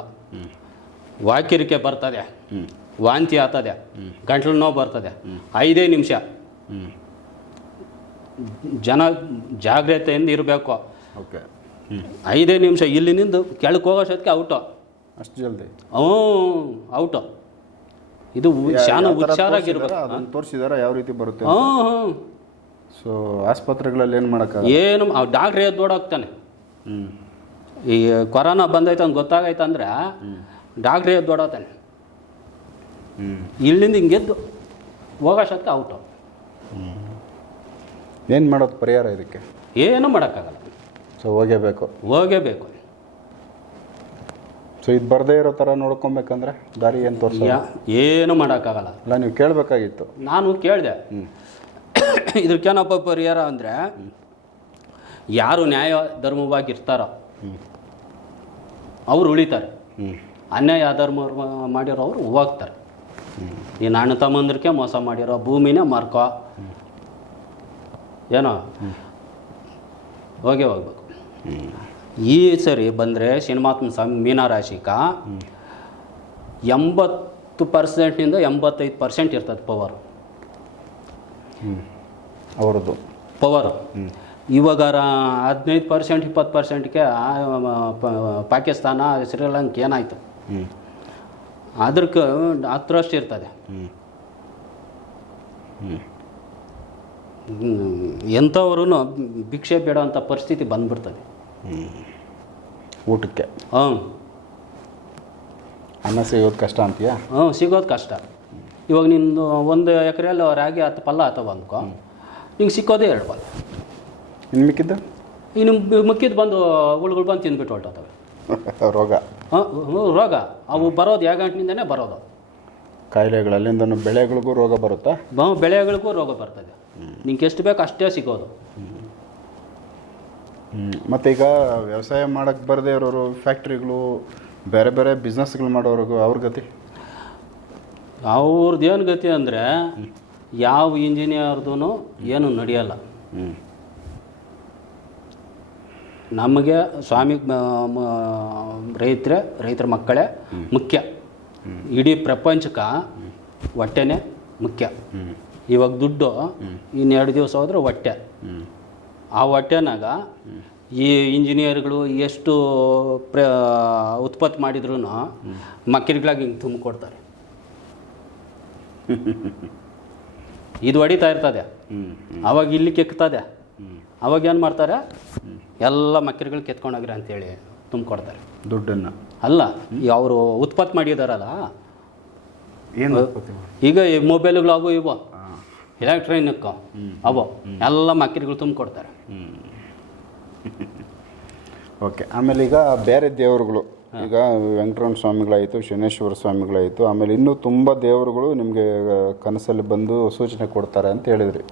ವಾಕಿರಿಕೆ ಬರ್ತದೆ. ವಾಂತಿ ಆಗ್ತದೆ. ಗಂಟ್ಲು ನೋವು ಬರ್ತದೆ. ಐದೇ ನಿಮಿಷ. ಜನ ಜಾಗ್ರತೆಯಿಂದ ಇರಬೇಕು. ಓಕೆ. ಐದೇ ನಿಮಿಷ ಇಲ್ಲಿನಿಂದ ಕೆಳಗೆ ಹೋಗೋಷ್ಟೊತ್ತಿಗೆ ಔಟು. ಅಷ್ಟು ಜಲ್ದಿ. ಹ್ಞೂ ಔಟು. ಇದು ಶಾನ ಹುಷಾರಾಗಿರ್ಬೇಕು ತೋರಿಸಿದಾರೆ? ತೋರಿಸಿದಾರ ಯಾವ ರೀತಿ ಬರುತ್ತೆ ಹ್ಞೂ ಹ್ಞೂ. ಸೊ ಆಸ್ಪತ್ರೆಗಳಲ್ಲಿ ಏನು ಮಾಡಕ್ಕ ಏನು ಡಾಕ್ಟ್ರ್ ಎದ್ದು ಓಡೋಗ್ತಾನೆ. ಈ ಕೊರೋನಾ ಬಂದೈತೆ ಅಂತ ಗೊತ್ತಾಗೈತೆ ಅಂದ್ರೆ ಡಾಕ್ಟ್ರ್ ಎದ್ದು ಹೊಡೋತಾನೆ ಹ್ಞೂ ಇಲ್ಲಿಂದ ಹಿಂಗೆದ್ದು ಔಟ್ ಔಟು ಏನು ಮಾಡೋದು ಪರಿಹಾರ ಇದಕ್ಕೆ? ಏನೂ ಮಾಡೋಕ್ಕಾಗಲ್ಲ. ಸೊ ಹೋಗೇಬೇಕು. ಹೋಗೇಬೇಕು. ಸೊ ಇದು ಬರದೇ ಇರೋ ಥರ ನೋಡ್ಕೊಬೇಕಂದ್ರೆ ದಾರಿ ಏನು ತೋರಿಸ ಏನು ಮಾಡೋಕ್ಕಾಗಲ್ಲ. ಅಲ್ಲ ನೀವು ಕೇಳಬೇಕಾಗಿತ್ತು. ನಾನು ಕೇಳಿದೆ. ಹ್ಞೂ ಇದಕ್ಕೇನಪ್ಪ ಪರಿಹಾರ ಅಂದರೆ ಯಾರು ನ್ಯಾಯ ಧರ್ಮವಾಗಿರ್ತಾರೋ ಅವ್ರು ಉಳಿತಾರೆ. ಹ್ಞೂ ಅನ್ಯಾಯ ಅಧರ್ಮ ಮಾಡಿರೋರು ಹೋಗ್ತಾರೆ. ಈ ಅಣ್ಣ ತಮ್ಮಂದ್ರಕ್ಕೆ ಮೋಸ ಮಾಡಿರೋ ಭೂಮಿನೇ ಮಾರ್ಕೋ. ಏನೋ? ಹೋಗಿ ಹೋಗ್ಬೇಕು. ಈ ಸರಿ ಬಂದರೆ ಸಿನಿಮಾತ್ಮ ಸ್ವಾಮಿ ಮೀನರಾಶಿಕ ಎಂಬತ್ತು ಪರ್ಸೆಂಟ್ನಿಂದ ಎಂಬತ್ತೈದು ಪರ್ಸೆಂಟ್ ಇರ್ತದೆ ಪವರ್. ಅವರದು. ಅವ್ರದ್ದು ಪವರು ಇವಾಗ ಹದಿನೈದು ಪರ್ಸೆಂಟ್ ಇಪ್ಪತ್ತು ಪರ್ಸೆಂಟ್ಗೆ ಪಾಕಿಸ್ತಾನ ಶ್ರೀಲಂಕ ಏನಾಯಿತು? ಹ್ಞೂ ಹತ್ರ ಅಷ್ಟು ಇರ್ತದೆ. ಹ್ಞೂ ಎಂಥವ್ರೂ ಭಿಕ್ಷೆ ಅಂತ ಪರಿಸ್ಥಿತಿ ಬಂದ್ಬಿಡ್ತದೆ. ಊಟಕ್ಕೆ. ಹಾಂ ಅನ್ನ ಸಿಗೋದು ಕಷ್ಟ ಅಂತೀಯಾ? ಹ್ಞೂ ಸಿಗೋದು ಕಷ್ಟ. ಇವಾಗ ನಿಂದು ಒಂದು ಎಕರೆಯಲ್ಲಿ ರಾಗಿ ಹತ್ತು ಪಲ್ಲ ಅಥವಾ ಅಂದ್ಕೊ ನಿಂಗೆ ಸಿಕ್ಕೋದೇ ಎರಡು ಪಲ್ಲ. ಇನ್ನು ಮಿಕ್ಕಿದ್ದು? ಇನ್ನು ಮಿಕ್ಕಿದ್ದು ಬಂದು ಹುಳುಗಳು ಬಂದು ತಿಂದ್ಬಿಟ್ಟು ಹೊರಟೋತವೆ *laughs* ರೋಗ. ರೋಗ. ಅವು ಬರೋದು ಯಾವ ಗಂಟಿನಿಂದನೇ ಬರೋದು. ಕಾಯಿಲೆಗಳು ಅಲ್ಲಿಂದ ಬೆಳೆಗಳಿಗೂ ರೋಗ ಬರುತ್ತಾ? ಬೆಳೆಗಳಿಗೂ ರೋಗ ಬರ್ತದೆ. ನಿಂಗೆ ಎಷ್ಟು ಬೇಕು ಅಷ್ಟೇ ಸಿಗೋದು. ಮತ್ತು ಈಗ ವ್ಯವಸಾಯ ಮಾಡೋಕ್ಕೆ ಬರದೇ ಇರೋರು ಫ್ಯಾಕ್ಟ್ರಿಗಳು ಬೇರೆ ಬೇರೆ ಬಿಸ್ನೆಸ್ಗಳು ಮಾಡೋರ್ಗು ಅವ್ರ ಗತಿ? ಅವ್ರದ್ದು ಏನು ಗತಿ ಅಂದರೆ ಯಾವ ಇಂಜಿನಿಯರ್ದು ಏನು ನಡೆಯಲ್ಲ. ಹ್ಞೂ ನಮಗೆ ಸ್ವಾಮಿ ರೈತರೇ ರೈತರ ಮಕ್ಕಳೇ ಮುಖ್ಯ. ಇಡೀ ಪ್ರಪಂಚಕ್ಕೆ ಹೊಟ್ಟೆನೇ ಮುಖ್ಯ. ಇವಾಗ ದುಡ್ಡು ಇನ್ನೆರಡು ದಿವಸ ಹೋದ್ರೆ ಹೊಟ್ಟೆ. ಆ ಹೊಟ್ಟೆನಾಗ ಈ ಇಂಜಿನಿಯರ್ಗಳು ಎಷ್ಟು ಪ್ರ ಉತ್ಪತ್ತಿ ಮಾಡಿದ್ರು ಮಕ್ಕಳಿಗಳಾಗಿ ಹಿಂಗೆ ತುಂಬಿಕೊಡ್ತಾರೆ *laughs* ಇದು ಹೊಡಿತಾ ಇರ್ತದೆ. ಅವಾಗ ಇಲ್ಲಿ ಕೆಕ್ತದೆ ಅವಾಗ ಏನು ಮಾಡ್ತಾರೆ? ಎಲ್ಲ ಮಕ್ಕಳುಗಳು ಕೆತ್ಕೊಂಡೋಗ್ರಿ ಅಂತೇಳಿ ತುಂಬಿಕೊಡ್ತಾರೆ. ದುಡ್ಡನ್ನು. ಅಲ್ಲ ಅವರು ಉತ್ಪತ್ತಿ ಮಾಡಿದಾರಲ್ಲ? ಏನು ಈಗ ಈ ಮೊಬೈಲ್ಗಳು ಅವು ಇವು. ಎಲೆಕ್ಟ್ರಾನಿಕ್ ಅವು. ಎಲ್ಲ ಮಕ್ಕಳುಗಳು ತುಂಬಿಕೊಡ್ತಾರೆ. ಓಕೆ *laughs* ಆಮೇಲೆ ಈಗ ಬೇರೆ ದೇವರುಗಳು. ಈಗ ವೆಂಕಟರಮಣ ಸ್ವಾಮಿಗಳಾಯಿತು ಶನೇಶ್ವರ ಸ್ವಾಮಿಗಳಾಯಿತು ಆಮೇಲೆ ಇನ್ನೂ ತುಂಬ ದೇವರುಗಳು ನಿಮಗೆ ಕನಸಲ್ಲಿ ಬಂದು ಸೂಚನೆ ಕೊಡ್ತಾರೆ ಅಂತ ಹೇಳಿದ್ರಿ.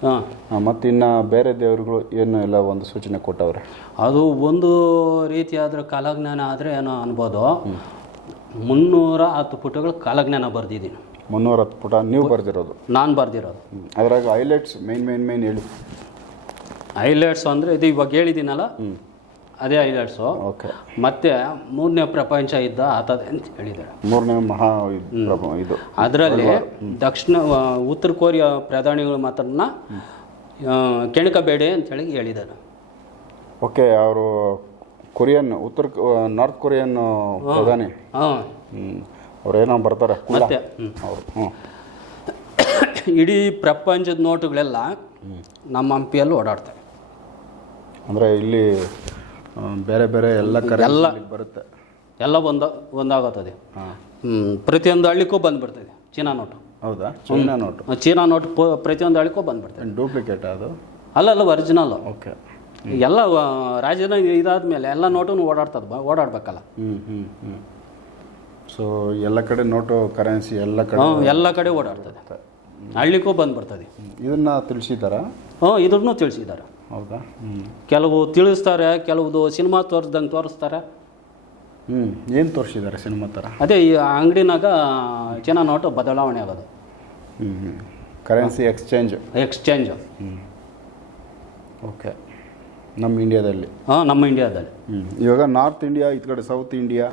ಮತ್ತು ಇನ್ನು ಬೇರೆ ದೇವರುಗಳು ಏನು ಎಲ್ಲ ಒಂದು ಸೂಚನೆ ಕೊಟ್ಟವ್ರೆ? ಅದು ಒಂದು ರೀತಿಯಾದ್ರ ಕಾಲಜ್ಞಾನ ಆದರೆ ಏನೋ ಅನ್ಬೋದು. ಮುನ್ನೂರ ಹತ್ತು ಪುಟಗಳು ಕಾಲಜ್ಞಾನ ಬರೆದಿದ್ದೀನಿ. ಮುನ್ನೂರ ಹತ್ತು ಪುಟ ನೀವು ಬರೆದಿರೋದು? ನಾನು ಬರೆದಿರೋದು. ಅದ್ರಾಗ ಹೈಲೈಟ್ಸ್ ಮೇನ್ ಮೇನ್ ಮೇನ್ ಹೇಳಿ. ಹೈಲೈಟ್ಸ್ ಅಂದರೆ ಇದು ಇವಾಗ ಹೇಳಿದ್ದೀನಲ್ಲ? ಅದೇ ಹೈಲೈಟ್ಸು ಓಕೆ. ಮತ್ತೆ ಮೂರನೇ ಪ್ರಪಂಚ ಇದ್ದ ಆತದೆ ಅಂತ ಹೇಳಿದ್ದಾರೆ. ಮೂರನೇ ಮಹಾ ಇದ್. ಅದರಲ್ಲಿ ದಕ್ಷಿಣ ಉತ್ತರ ಕೊರಿಯಾ ಪ್ರಧಾನಿಗಳು ಮಾತನ್ನ ಕೆಣಕಬೇಡಿ ಅಂತ ಹೇಳಿ ಹೇಳಿದ್ದಾರೆ. ಓಕೆ ಅವರು ಕೊರಿಯನ್ ಉತ್ತರ ನಾರ್ತ್ ಕೊರಿಯನ್ ಪ್ರಧಾನಿ. ಅವ್ರೇನೋ ಬರ್ತಾರೆ. ಮತ್ತೆ ಇಡೀ ಪ್ರಪಂಚದ ನೋಟುಗಳೆಲ್ಲ ನಮ್ಮ ಹಂಪಿಯಲ್ಲಿ ಓಡಾಡ್ತಾರೆ ಅಂದರೆ ಇಲ್ಲಿ ಬೇರೆ ಬೇರೆ ಎಲ್ಲ ಕಡೆ ಎಲ್ಲ. ಬರುತ್ತೆ. ಎಲ್ಲ ಒಂದ ಒಂದಾಗುತ್ತದೆ. ಪ್ರತಿಯೊಂದು ಹಳ್ಳಿಗೂ ಬಂದ್ಬಿಡ್ತದೆ ಚೀನಾ ನೋಟು. ಹೌದಾ? China note. ಚೀನಾ ನೋಟು ಪ್ರತಿಯೊಂದು ಹಳ್ಳಿಗೂ ಬಂದ್ಬಿಡ್ತದೆ. ಡೂಪ್ಲಿಕೇಟ್ ಅದು? ಅಲ್ಲ ಅಲ್ಲ ಒರಿಜಿನಲ್ ಓಕೆ. ಎಲ್ಲ ರಾಜ್ಯದ ಇದಾದ್ಮೇಲೆ ಎಲ್ಲ ನೋಟು ಓಡಾಡ್ತದೆ ಬ- ಓಡಾಡ್ಬೇಕಲ್ಲ. ಹ್ಞೂ ಹ್ಞೂ ಹ್ಞೂ ಸೊ ಎಲ್ಲ ಕಡೆ ನೋಟು ಕರೆನ್ಸಿ ಎಲ್ಲ ಕಡೆ ಎಲ್ಲ ಕಡೆ ಓಡಾಡ್ತದೆ. ಹಳ್ಳಿಗೂ ಬಂದ್ಬಿಡ್ತದೆ. ಇದನ್ನ ತಿಳಿಸಿದಾರ ಹ್ಞೂ ಇದನ್ನು ತಿಳಿಸಿದ್ದಾರೆ. ಹೌದಾ? ಹ್ಞೂ ಕೆಲವು ತಿಳಿಸ್ತಾರೆ ಕೆಲವುದು ಸಿನಿಮಾ ತೋರಿಸ್ದಂಗೆ ತೋರಿಸ್ತಾರೆ. ಹ್ಞೂ ಏನು ತೋರಿಸಿದ್ದಾರೆ ಸಿನಿಮಾ ಥರ ಅದೇ ಈ ಅಂಗಡಿನಾಗ ಜನ ನೋಟು ಬದಲಾವಣೆ ಆಗೋದು. ಹ್ಞೂ ಹ್ಞೂ ಕರೆನ್ಸಿ ಎಕ್ಸ್ಚೇಂಜ್. ಎಕ್ಸ್ಚೇಂಜ್. ಹ್ಞೂ ಓಕೆ. ನಮ್ಮ ಇಂಡಿಯಾದಲ್ಲಿ. ಹಾಂ ನಮ್ಮ ಇಂಡಿಯಾದಲ್ಲಿ. ಹ್ಞೂ ಇವಾಗ ನಾರ್ತ್ ಇಂಡಿಯಾ ಈ ಕಡೆ ಸೌತ್ ಇಂಡಿಯಾ.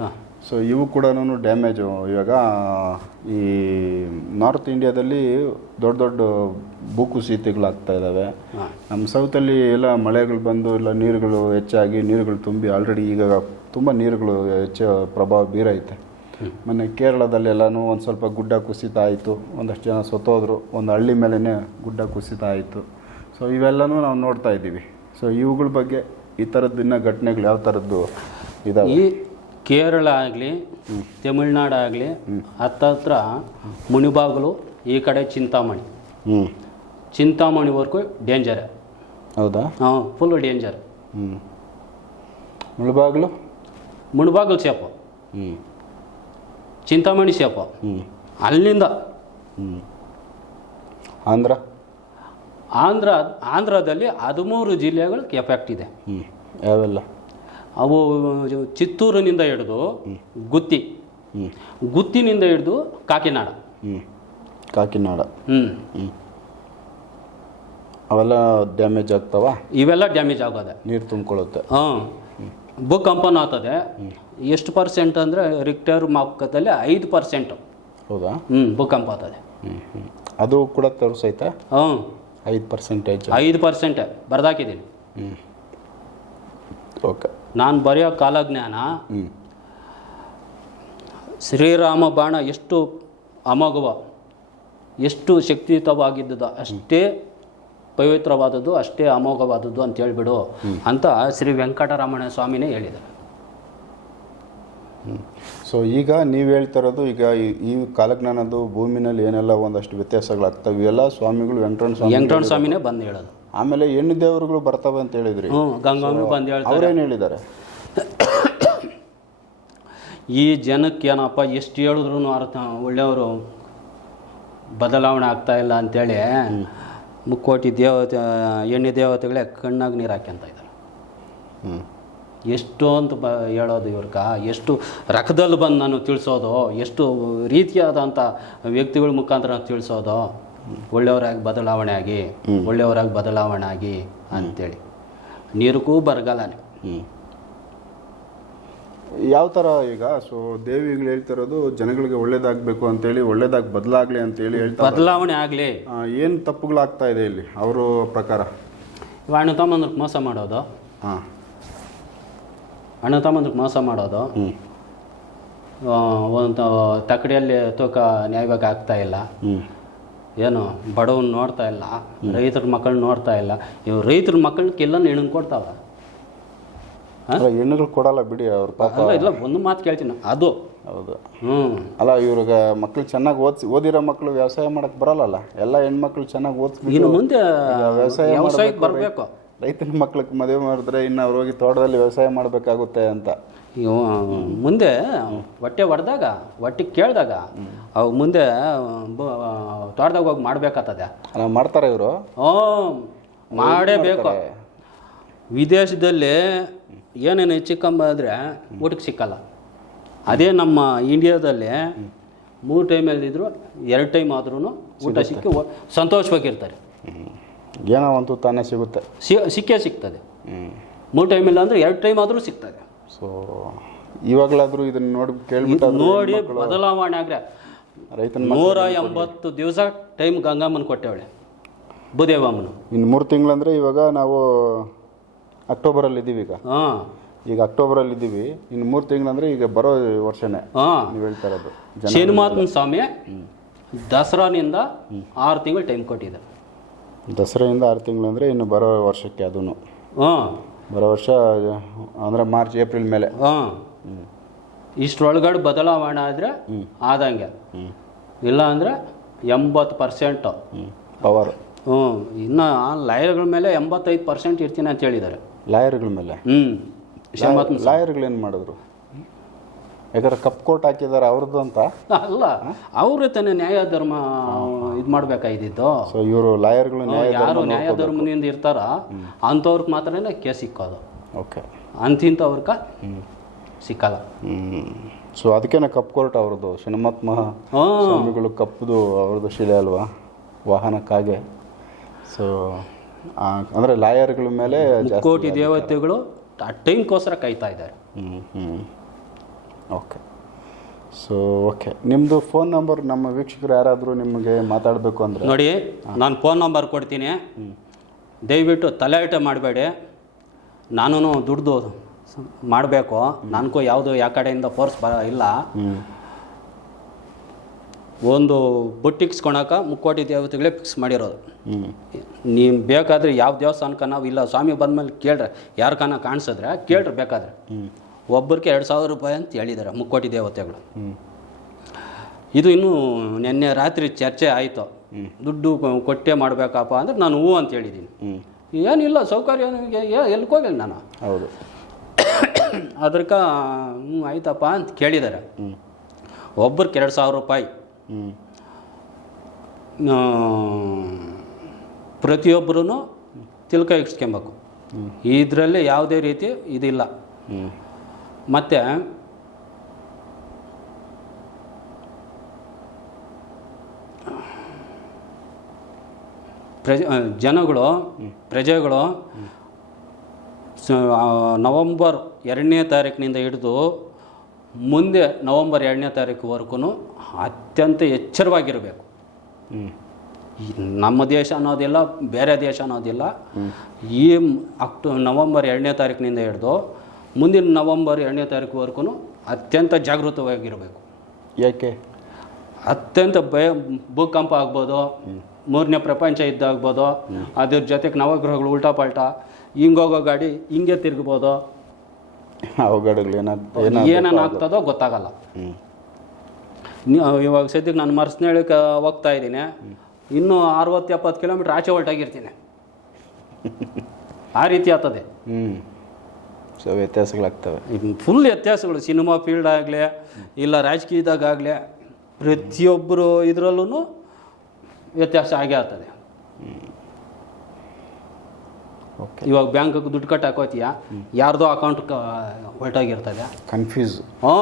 ಹಾಂ. ಸೊ ಇವು ಕೂಡ ಡ್ಯಾಮೇಜು ಇವಾಗ ಈ ನಾರ್ತ್ ಇಂಡಿಯಾದಲ್ಲಿ ದೊಡ್ಡ ದೊಡ್ಡ ಭೂಕುಸಿತಗಳಾಗ್ತಾ ಇದ್ದಾವೆ. ನಮ್ಮ ಸೌತಲ್ಲಿ ಎಲ್ಲ ಮಳೆಗಳು ಬಂದು ಎಲ್ಲ ನೀರುಗಳು ಹೆಚ್ಚಾಗಿ ನೀರುಗಳು ತುಂಬಿ ಆಲ್ರೆಡಿ ಈಗ ತುಂಬ ನೀರುಗಳು ಹೆಚ್ಚು ಪ್ರಭಾವ ಬೀರೈತೆ ಮೊನ್ನೆ ಕೇರಳದಲ್ಲಿ ಎಲ್ಲನೂ ಒಂದು ಸ್ವಲ್ಪ ಗುಡ್ಡ ಕುಸಿತ ಆಯಿತು. ಒಂದಷ್ಟು ಜನ ಸತ್ತೋದ್ರು. ಒಂದು ಹಳ್ಳಿ ಮೇಲೇ ಗುಡ್ಡ ಕುಸಿತ ಆಯಿತು. ಸೊ ಇವೆಲ್ಲನೂ ನಾವು ನೋಡ್ತಾ ಇದ್ದೀವಿ. ಸೊ ಇವುಗಳ ಬಗ್ಗೆ ಈ ಥರದ್ದು ಇನ್ನೂ ಘಟನೆಗಳು ಯಾವ ಥರದ್ದು ಇದಾವೆ? ಈ ಕೇರಳ ಆಗಲಿ ತಮಿಳ್ನಾಡು ಆಗಲಿ ಹತ್ತತ್ರ ಮುನಿಬಾಗಿಲು ಈ ಕಡೆ ಚಿಂತಾಮಣಿ. ಹ್ಞೂ ಚಿಂತಾಮಣಿವರೆಗೂ ಡೇಂಜರ್. ಹೌದಾ? ಹಾಂ ಫುಲ್ ಡೇಂಜರ್. ಹ್ಞೂ ಮುಳುಬಾಗಿಲು ಮುನಿಬಾಗಿಲು ಸೇಫು. ಹ್ಞೂ ಚಿಂತಾಮಣಿ ಸೇಫು. ಹ್ಞೂ ಅಲ್ಲಿಂದ. ಹ್ಞೂ ಆಂಧ್ರ? ಆಂಧ್ರ ಆಂಧ್ರದಲ್ಲಿ ಹದಿಮೂರು ಜಿಲ್ಲೆಗಳಿಗೆ ಎಫೆಕ್ಟ್ ಇದೆ. ಹ್ಞೂ ಯಾವೆಲ್ಲ? ಅವು ಚಿತ್ತೂರಿನಿಂದ ಹಿಡಿದು ಗುತ್ತಿ ಹ್ಞೂ ಗುತ್ತಿನಿಂದ ಹಿಡಿದು ಕಾಕಿನಾಡ. ಕಾಕಿನಾಡ. ಹ್ಞೂ ಅವೆಲ್ಲ ಡ್ಯಾಮೇಜ್ ಆಗ್ತಾವ? ಇವೆಲ್ಲ ಡ್ಯಾಮೇಜ್ ಆಗೋದೆ. ನೀರು ತುಂಬಿಕೊಳ್ಳುತ್ತೆ. ಹಾಂ. ಭೂಕಂಪನ ಆಗ್ತದೆ. ಎಷ್ಟು ಪರ್ಸೆಂಟ್ ಅಂದರೆ ರಿಕ್ಟರ್ ಮಾಪಕದಲ್ಲಿ ಐದು ಪರ್ಸೆಂಟು ಹೌದಾ? ಹ್ಞೂ ಭೂಕಂಪ ಆಗ್ತದೆ. ಹ್ಞೂ ಹ್ಞೂ ಅದು ಕೂಡ ತೋರಿಸೈತ? ಹ್ಞೂ ಐದು ಪರ್ಸೆಂಟೇಜ್ ಐದು ಪರ್ಸೆಂಟ್ ಬರ್ದಾಕಿದ್ದೀನಿ ಹ್ಞೂ ಓಕೆ. ನಾನು ಬರೆಯೋ ಕಾಲಜ್ಞಾನ ಶ್ರೀರಾಮ ಬಾಣ ಎಷ್ಟು ಅಮೋಘವ ಎಷ್ಟು ಶಕ್ತಿಯುತವಾಗಿದ್ದುದು ಅಷ್ಟೇ ಪವಿತ್ರವಾದದ್ದು ಅಷ್ಟೇ ಅಮೋಘವಾದದ್ದು ಅಂತ ಹೇಳಿಬಿಡು ಅಂತ ಶ್ರೀ ವೆಂಕಟರಮಣ ಸ್ವಾಮಿನೇ ಹೇಳಿದ್ದಾರೆ. ಸೊ ಈಗ ನೀವು ಹೇಳ್ತಿರೋದು ಈಗ ಈ- ಈ ಕಾಲಜ್ಞಾನದ್ದು ಭೂಮಿನಲ್ಲಿ ಏನೆಲ್ಲ ಒಂದಷ್ಟು ವ್ಯತ್ಯಾಸಗಳಾಗ್ತವೆ ಇವೆಲ್ಲ ಸ್ವಾಮಿಗಳು ವೆಂಕಟರಮಣ ಸ್ವಾಮಿ ವೆಂಕಟರಮಣ ಸ್ವಾಮಿನೇ ಬಂದು ಹೇಳೋದು. ಆಮೇಲೆ ಹೆಣ್ಣು ದೇವರುಗಳು ಬರ್ತವೆ ಅಂತ ಹೇಳಿದ್ರಿ. ಹ್ಞೂ ಗಂಗಾಮಿ ಬಂದು ಹೇಳ್ತಾರೆ. ಅವ್ರೇನು ಹೇಳಿದ್ದಾರೆ? ಈ ಜನಕ್ಕೆ ಏನಪ್ಪ ಎಷ್ಟು ಹೇಳಿದ್ರು ಅರ್ಥ ಒಳ್ಳೆಯವರು ಬದಲಾವಣೆ ಆಗ್ತಾ ಇಲ್ಲ ಅಂತೇಳಿ ಮುಕ್ಕೋಟಿ ದೇವತೆ ಎಣ್ಣೆ ದೇವತೆಗಳೇ ಕಣ್ಣಾಗಿ ನೀರು ಹಾಕ್ಯಂತ ಇದ್ದಾರೆ. ಹ್ಞೂ ಎಷ್ಟು ಅಂತ ಬ ಹೇಳೋದು ಇವ್ರಕ ಎಷ್ಟು ರಕ್ತದಲ್ಲಿ ಬಂದು ನಾನು ತಿಳಿಸೋದು ಎಷ್ಟು ರೀತಿಯಾದಂಥ ವ್ಯಕ್ತಿಗಳ ಮುಖಾಂತರ ತಿಳಿಸೋದು ಒಳ್ಳೆಯವರಾಗಿ ಬದಲಾವಣೆ ಆಗಿ ಒಳ್ಳೆಯವರಾಗಿ ಬದಲಾವಣೆ ಆಗಿ ಅಂತೇಳಿ ನೀರಕ್ಕೂ ಬರಗಾಲನೇ ಯಾವ ಥರ ಈಗ? ಸೊ ದೇವಿಗಳು ಹೇಳ್ತಿರೋದು ಜನಗಳಿಗೆ ಒಳ್ಳೇದಾಗಬೇಕು ಅಂತೇಳಿ ಒಳ್ಳೇದಾಗಿ ಬದಲಾಗಲಿ ಅಂತೇಳಿ ಹೇಳ್ತಾರೆ ಬದಲಾವಣೆ ಆಗಲಿ. ಏನು ತಪ್ಪುಗಳಾಗ್ತಾ ಇದೆ ಇಲ್ಲಿ ಅವರು ಪ್ರಕಾರ? ಅಣ್ಣ ತಮ್ಮಂದ್ರ ಮೋಸ ಮಾಡೋದು. ಹಾಂ. ಅಣ್ಣ ತಮ್ಮಂದ್ರ ಮೋಸ ಮಾಡೋದು. ಒಂದು ತಕ್ಕಡಿಯಲ್ಲಿ ತೂಕ ನ್ಯಾಯವಾಗಿ ಆಗ್ತಾ ಇಲ್ಲ. ಹ್ಞೂ ಏನು ಬಡವನ್ನ ನೋಡ್ತಾ ಇಲ್ಲ ರೈತರ ಮಕ್ಕಳನ್ನ ನೋಡ್ತಾ ಇಲ್ಲ. ಇವ್ರು ರೈತರ ಮಕ್ಕಳನ್ನ ಕೆಲ್ಲನ್ನು ಹೆಣ್ಣು ಕೊಡ್ತಾವ. ಹೆಣ್ಣುಗಳು ಕೊಡಲ್ಲ ಬಿಡಿ ಅವ್ರ ಪಾಪ. ಅಲ್ಲ ಇಲ್ಲ ಒಂದು ಮಾತು ಕೇಳ್ತೀನಿ ಅದು. ಹೌದು. ಹ್ಞೂ ಅಲ್ಲ ಇವ್ರಿಗೆ ಮಕ್ಳು ಚೆನ್ನಾಗಿ ಓದಿಸಿ ಓದಿರೋ ಮಕ್ಕಳು ವ್ಯವಸಾಯ ಮಾಡಕ್ ಬರಲ್ಲ ಎಲ್ಲ ಹೆಣ್ಮಕ್ಳು ಚೆನ್ನಾಗಿ ಓದಿಸಿ ಇನ್ನು ಮುಂದೆ ವ್ಯವಸಾಯ ವ್ಯವಸಾಯಕ್ಕೆ ಬರಬೇಕು. ರೈತನ ಮಕ್ಳಿಗೆ ಮದುವೆ ಮಾಡಿದ್ರೆ ಇನ್ನು ಅವ್ರು ಹೋಗಿ ತೋಟದಲ್ಲಿ ವ್ಯವಸಾಯ ಮಾಡಬೇಕಾಗುತ್ತೆ ಅಂತ. ಮುಂದೆ ಹೊಟ್ಟೆ ಹೊಡೆದಾಗ ಹೊಟ್ಟೆ ಕೇಳಿದಾಗ ಅವು ಮುಂದೆ ತೋಟದಾಗ ಹೋಗಿ ಮಾಡ್ಬೇಕಾಗ್ತದೆ ಮಾಡ್ತಾರೆ ಇವರು? ಹ್ಞೂ ಮಾಡೇಬೇಕು. ವಿದೇಶದಲ್ಲಿ ಏನೇನು ಹೆಚ್ಚಿಕಂಬ ಆದರೆ ಊಟಕ್ಕೆ ಸಿಕ್ಕಲ್ಲ. ಅದೇ ನಮ್ಮ ಇಂಡಿಯಾದಲ್ಲಿ ಮೂರು ಟೈಮಲ್ಲಿ ಇದ್ರು ಎರಡು ಟೈಮ್ ಆದ್ರೂ ಊಟ ಸಿಕ್ಕಿ ಸಂತೋಷವಾಗಿರ್ತಾರೆ. ಏನೋ ಒಂದು ತಾನೇ ಸಿಗುತ್ತೆ. ಸಿಕ್ಕೇ ಸಿಗ್ತದೆ. ಮೂರು ಟೈಮ್ ಇಲ್ಲ ಅಂದರೆ ಎರಡು ಟೈಮ್ ಆದರೂ ಸಿಗ್ತದೆ. ಸೊ ಇವಾಗಲಾದ್ರೂ ಇದನ್ನ ನೋಡಿ ಕೇಳ್ಬಿಟ್ಟು ನೋಡಿ ಬದಲಾವಣೆ ಆಗ್ರೆ. ರೈತನ ನೂರ ಎಂಬತ್ತು ದಿವಸ ಟೈಮ್ ಗಂಗಮ್ಮನ ಕೊಟ್ಟೆವಳೆ ಭೂದೇವಮ್ಮನು. ಇನ್ನು ಮೂರು ತಿಂಗಳಂದ್ರೆ ಇವಾಗ ನಾವು ಅಕ್ಟೋಬರಲ್ಲಿ ಇದ್ದೀವಿ ಈಗ ಹಾಂ. ಈಗ ಅಕ್ಟೋಬರಲ್ಲಿ ಇದ್ದೀವಿ ಇನ್ನು ಮೂರು ತಿಂಗಳಂದ್ರೆ ಈಗ ಬರೋ ವರ್ಷನೇ. ಹಾಂ. ನೀವು ಹೇಳ್ತಾ ಇರೋದು. ಶನಿಮಾತ್ಮ ಸ್ವಾಮಿ ದಸರಾನಿಂದ ಆರು ತಿಂಗಳು ಟೈಮ್ ಕೊಟ್ಟಿದೆ ದಸರೆಯಿಂದ ಆರು ತಿಂಗಳಂದ್ರೆ ಇನ್ನು ಬರೋ ವರ್ಷಕ್ಕೆ ಅದೂ ಹಾಂ. ಬರೋ ವರ್ಷ ಅಂದ್ರೆ ಮಾರ್ಚ್ ಏಪ್ರಿಲ್ ಮೇಲೆ. ಹಾಂ. ಇಷ್ಟರೊಳಗಡೆ ಬದಲಾವಣೆ ಆದರೆ ಆದಂಗೆ. ಇಲ್ಲ ಅಂದರೆ ಎಂಬತ್ತು ಪರ್ಸೆಂಟು ಪವರ್. ಹ್ಞೂ ಇನ್ನು ಲಾಯರ್ಗಳ ಮೇಲೆ ಎಂಬತ್ತೈದು ಪರ್ಸೆಂಟ್ ಇರ್ತೀನಿ ಅಂತ ಹೇಳಿದ್ದಾರೆ. ಲಾಯರ್ಗಳ ಮೇಲೆ? ಹ್ಞೂ ಲಾಯರ್ಗಳೇನು ಮಾಡಿದ್ರು? ಯಾಕಂದ್ರೆ ಕಪ್ ಕೋಟ್ ಹಾಕಿದ್ದಾರೆ ಅವ್ರದ್ದು ಅಂತ. ಅಲ್ಲ ಅವರೇ ತಾನೇ ನ್ಯಾಯಧರ್ಮ ಇದು ಮಾಡ್ಬೇಕಾಗಿದ್ದು ಸೊ ಇವರು ಲಾಯರ್ಗಳು ನ್ಯಾಯ ಯಾರು ನ್ಯಾಯಧರ್ಮದಿಂದ ಇರ್ತಾರ ಅಂಥವ್ರಿಗೆ ಮಾತ್ರನೇ ಕೇಸ್ ಸಿಕ್ಕೋದು. ಓಕೆ. ಅಂತಿಂಥವ್ರಕ ಸಿಕ್ಕಲ್ಲ. ಸೊ ಅದಕ್ಕೇನೆ ಕಪ್ ಕೋರ್ಟ್ ಅವ್ರದ್ದು. ಶನಿಮಾತ್ಮ ಹ್ಞೂ ಸ್ವಾಮಿಗಳು ಕಪ್ಪದು ಅವ್ರದ್ದು ಶಿಲೆ ಅಲ್ವಾ? ವಾಹನಕ್ಕಾಗೆ. ಸೊ ಅಂದರೆ ಲಾಯರ್ಗಳ ಮೇಲೆ ಕೋಟಿ ದೇವತೆಗಳು ಆ ಟೈಮ್ಗೋಸ್ಕರ ಕಾಯ್ತಾ ಇದ್ದಾರೆ. ಹ್ಞೂ ಹ್ಞೂ ಓಕೆ ಸೊ ಓಕೆ ನಿಮ್ಮದು ಫೋನ್ ನಂಬರ್ ನಮ್ಮ ವೀಕ್ಷಕರು ಯಾರಾದರೂ ನಿಮಗೆ ಮಾತಾಡಬೇಕು ಅಂದರೆ? ನೋಡಿ ನಾನು ಫೋನ್ ನಂಬರ್ ಕೊಡ್ತೀನಿ. ದಯವಿಟ್ಟು ತಲೆಹಟೆ ಮಾಡಬೇಡಿ. ನಾನು ದುಡ್ದು ಮಾಡಬೇಕು. ನನಗೂ ಯಾವುದು ಯಾವ ಕಡೆಯಿಂದ ಫೋರ್ಸ್ ಬರ ಇಲ್ಲ. ಒಂದು ಬುಟ್ಟಿಕ್ಸ್ಕೊಳಕ ಮುಕ್ಕೋಟಿ ದೇವತೆಗಳೇ ಫಿಕ್ಸ್ ಮಾಡಿರೋದು. ಹ್ಞೂ ನೀವು ಬೇಕಾದರೆ ಯಾವ ದೇವಸ್ಥಾನಕ್ಕೆ ನಾವು ಇಲ್ಲ. ಸ್ವಾಮಿ ಬಂದಮೇಲೆ ಕೇಳ್ರೆ. ಯಾರ ಕಾಣಿಸಿದ್ರೆ ಕೇಳ್ರಿ ಬೇಕಾದ್ರೆ. ಹ್ಞೂ ಒಬ್ಬರಿಗೆ ಎರಡು ಸಾವಿರ ರೂಪಾಯಿ ಅಂತ ಹೇಳಿದ್ದಾರೆ ಮುಕ್ಕೋಟಿ ದೇವತೆಗಳು. ಇದು ಇನ್ನೂ ನಿನ್ನೆ ರಾತ್ರಿ ಚರ್ಚೆ ಆಯಿತು. ದುಡ್ಡು ಕೊಟ್ಟೆ ಮಾಡಬೇಕಪ್ಪ ಅಂದ್ರೆ ನಾನು ಹೂ ಅಂತ ಹೇಳಿದ್ದೀನಿ. ಏನಿಲ್ಲ ಸೌಕರ್ಯ ಎಲ್ಲಿ ಹೋಗಿಲ್ಲ ನಾನು. ಹೌದು. *coughs* ಅದಕ್ಕೆ ಹ್ಞೂ ಆಯ್ತಪ್ಪ ಅಂತ ಕೇಳಿದ್ದಾರೆ. ಹ್ಞೂ ಒಬ್ಬರಿಗೆ ಎರಡು ಸಾವಿರ ರೂಪಾಯಿ. ಹ್ಞೂ ಪ್ರತಿಯೊಬ್ಬರೂ ತಿಲ್ಕ ಇಕ್ಸ್ಕೊಬೇಕು ಇದರಲ್ಲಿ ಯಾವುದೇ ರೀತಿ ಇದಿಲ್ಲ. ಹ್ಞೂ ಮತ್ತು ಪ್ರಜೆ ಜನಗಳು ಪ್ರಜೆಗಳು ನವಂಬರ್ ಎರಡನೇ ತಾರೀಕಿನಿಂದ ಹಿಡಿದು ಮುಂದೆ ನವಂಬರ್ ಎರಡನೇ ತಾರೀಕುವರೆಗೂ ಅತ್ಯಂತ ಎಚ್ಚರವಾಗಿರಬೇಕು. ನಮ್ಮ ದೇಶ ಅನ್ನೋದಿಲ್ಲ ಬೇರೆ ದೇಶ ಅನ್ನೋದಿಲ್ಲ. ಈ ಅಕ್ಟೋ ನವಂಬರ್ ಎರಡನೇ ತಾರೀಕಿನಿಂದ ಹಿಡಿದು ಮುಂದಿನ ನವಂಬರ್ ಎರಡನೇ ತಾರೀಕುವರೆಗೂ ಅತ್ಯಂತ ಜಾಗೃತವಾಗಿರಬೇಕು. ಯಾಕೆ? ಅತ್ಯಂತ ಭಯ ಭೂಕಂಪ ಆಗ್ಬೋದು ಮೂರನೇ ಪ್ರಪಂಚ ಇದ್ದಾಗ್ಬೋದು ಅದ್ರ ಜೊತೆಗೆ ನವಗ್ರಹಗಳು ಉಲ್ಟಾ ಪಲ್ಟಾ ಹಿಂಗೋಗೋ ಗಾಡಿ ಹಿಂಗೆ ತಿರುಗ್ಬೋದು. ಏನೇನು ಆಗ್ತದೋ ಗೊತ್ತಾಗಲ್ಲ. ಇವಾಗ ಸದ್ಯಕ್ಕೆ ನಾನು ಮರ್ಸ್ನೇಳಕ್ಕೆ ಹೋಗ್ತಾ ಇದ್ದೀನಿ. ಇನ್ನೂ ಅರವತ್ತು ಎಪ್ಪತ್ತು ಕಿಲೋಮೀಟ್ರ್ ಆಚೆ ಹೊರಟಾಗಿರ್ತೀನಿ ಆ ರೀತಿ ಆಗ್ತದೆ. ಹ್ಞೂ ಸೊ ವ್ಯತ್ಯಾಸಗಳಾಗ್ತವೆ. ಫುಲ್ ವ್ಯತ್ಯಾಸಗಳು ಸಿನಿಮಾ ಫೀಲ್ಡ್ ಆಗಲಿ ಇಲ್ಲ ರಾಜಕೀಯದಾಗಲಿ ಪ್ರತಿಯೊಬ್ಬರು ಇದರಲ್ಲೂ ವ್ಯತ್ಯಾಸ ಆಗೇ ಆಗ್ತದೆ. ಓಕೆ. ಇವಾಗ ಬ್ಯಾಂಕಿಗೆ ದುಡ್ಡು ಕಟ್ಟಿ ಹಾಕೋತೀಯ? ಯಾರ್ದೋ ಅಕೌಂಟ್ ಹೊರಟಾಗಿರ್ತದೆ. ಕನ್ಫ್ಯೂಸ್ ಹ್ಞೂ.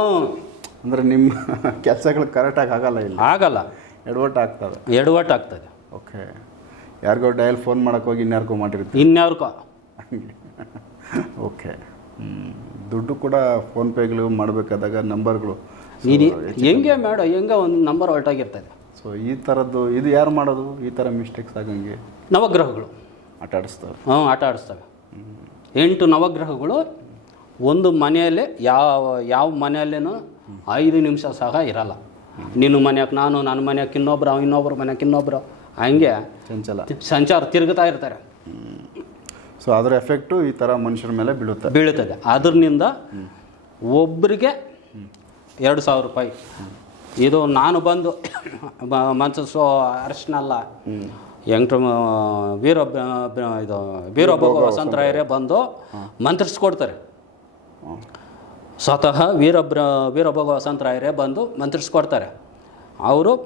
ಅಂದರೆ ನಿಮ್ಮ *laughs* ಕೆಲಸಗಳು ಕರೆಕ್ಟಾಗಿ ಆಗಲ್ಲ ಇಲ್ಲ. ಆಗಲ್ಲ. ಎಡವಟ್ಟು ಆಗ್ತದೆ ಎಡವಟ್ಟು ಆಗ್ತದೆ. ಓಕೆ. ಯಾರಿಗೋ ಡಯಲ್ ಫೋನ್ ಮಾಡೋಕೆ ಹೋಗಿ ಇನ್ಯಾರಿಗೋ ಮಾಡಿರ್ತೀವಿ ಇನ್ಯಾರಿಗೋ *laughs* ಓಕೆ. ದುಡ್ಡು ಕೂಡ ಫೋನ್ಪೇಗಳು ಮಾಡಬೇಕಾದಾಗ ನಂಬರ್ಗಳು. ಇದು ಹೆಂಗೆ ಮೇಡ ಹೆಂಗೆ ಒಂದು ನಂಬರ್ ಹೊರಟಾಗಿರ್ತದೆ. ಸೊ ಈ ಥರದ್ದು ಇದು ಯಾರು ಮಾಡೋದು? ಈ ಥರ ಮಿಸ್ಟೇಕ್ಸ್ ಆಗಂಗೆ ನವಗ್ರಹಗಳು. ಆಟ ಆಡಿಸ್ತವೆ ಹ್ಞೂ ಆಟ ಆಡಿಸ್ತವೆ ಎಂಟು ನವಗ್ರಹಗಳು ಒಂದು ಮನೆಯಲ್ಲಿ ಯಾವ ಯಾವ ಮನೆಯಲ್ಲೇನೂ ಐದು ನಿಮಿಷ ಸಹ ಇರಲ್ಲ. ನಿನ್ನ ಮನೆಯಕ್ಕೆ ನಾನು ನನ್ನ ಮನೆಯಕ್ಕೆ ಇನ್ನೊಬ್ರು ಇನ್ನೊಬ್ರು ಮನೆಯಕ್ಕೆ ಇನ್ನೊಬ್ರು. ಹಂಗೆ ಸಂಚಾರ ತಿರುಗುತ್ತಾ ಇರ್ತಾರೆ. ಸೊ ಅದರ ಎಫೆಕ್ಟು ಈ ಥರ ಮನುಷ್ಯರ ಮೇಲೆ ಬೀಳುತ್ತೆ. ಬೀಳುತ್ತದೆ. ಅದರಿಂದ ಒಬ್ಬರಿಗೆ ಎರಡು ಸಾವಿರ ರೂಪಾಯಿ. ಇದು ನಾನು ಬಂದು ಮನ್ಸು ಅರ್ಶನಲ್ಲ ಯಂಗ್ ವೀರ ಇದು ವೀರೊಬ್ಬ ವಸಂತರಾಯರೇ ಬಂದು ಮಂತ್ರಿಸ್ಕೊಡ್ತಾರೆ. ಸ್ವತಃ ವೀರಬ್ರ ವೀರಭೋಗ ವಸಂತರಾಯರೇ ಬಂದು ಮಂತ್ರಿಸ್ಕೊಡ್ತಾರೆ. ಅವರು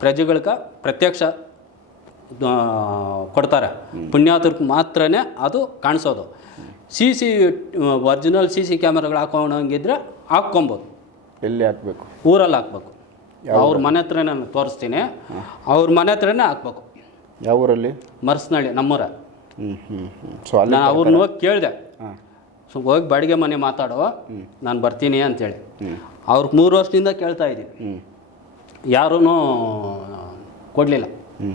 ಪ್ರಜೆಗಳಿಗೆ ಪ್ರತ್ಯಕ್ಷ ಕೊಡ್ತಾರೆ. ಪುಣ್ಯಾತರಿಗೆ ಮಾತ್ರನೇ ಅದು ಕಾಣಿಸೋದು. C C original C C ಕ್ಯಾಮ್ರಾಗಳು ಹಾಕೊಂಡಂಗಿದ್ರೆ ಹಾಕ್ಕೊಬೋದು. ಎಲ್ಲಿ ಹಾಕ್ಬೇಕು? ಊರಲ್ಲಿ ಹಾಕ್ಬೇಕು. ಅವ್ರ ಮನೆ ಹತ್ರನೇ ನಾನು ತೋರಿಸ್ತೀನಿ. ಅವ್ರ ಮನೆ ಹತ್ರನೇ ಹಾಕ್ಬೇಕು. ಯಾವ ಊರಲ್ಲಿ? ಮರ್ಸ್ನಳ್ಳಿ ನಮ್ಮೂರ. ಹ್ಞೂ ಹ್ಞೂ ಹ್ಞೂ ಸೊ ಅಲ್ಲಿ ನಾನು ಅವ್ರನ್ನ ಹೋಗಿ ಕೇಳಿದೆ. ಸೊ ಹೋಗಿ ಬಾಡಿಗೆ ಮನೆ ಮಾತಾಡುವ ನಾನು ಬರ್ತೀನಿ ಅಂತೇಳಿ. ಅವ್ರಿಗೆ ಮೂರು ವರ್ಷದಿಂದ ಕೇಳ್ತಾ ಇದ್ದೀನಿ ಹ್ಞೂ ಯಾರೂ ಕೊಡಲಿಲ್ಲ. ಹ್ಞೂ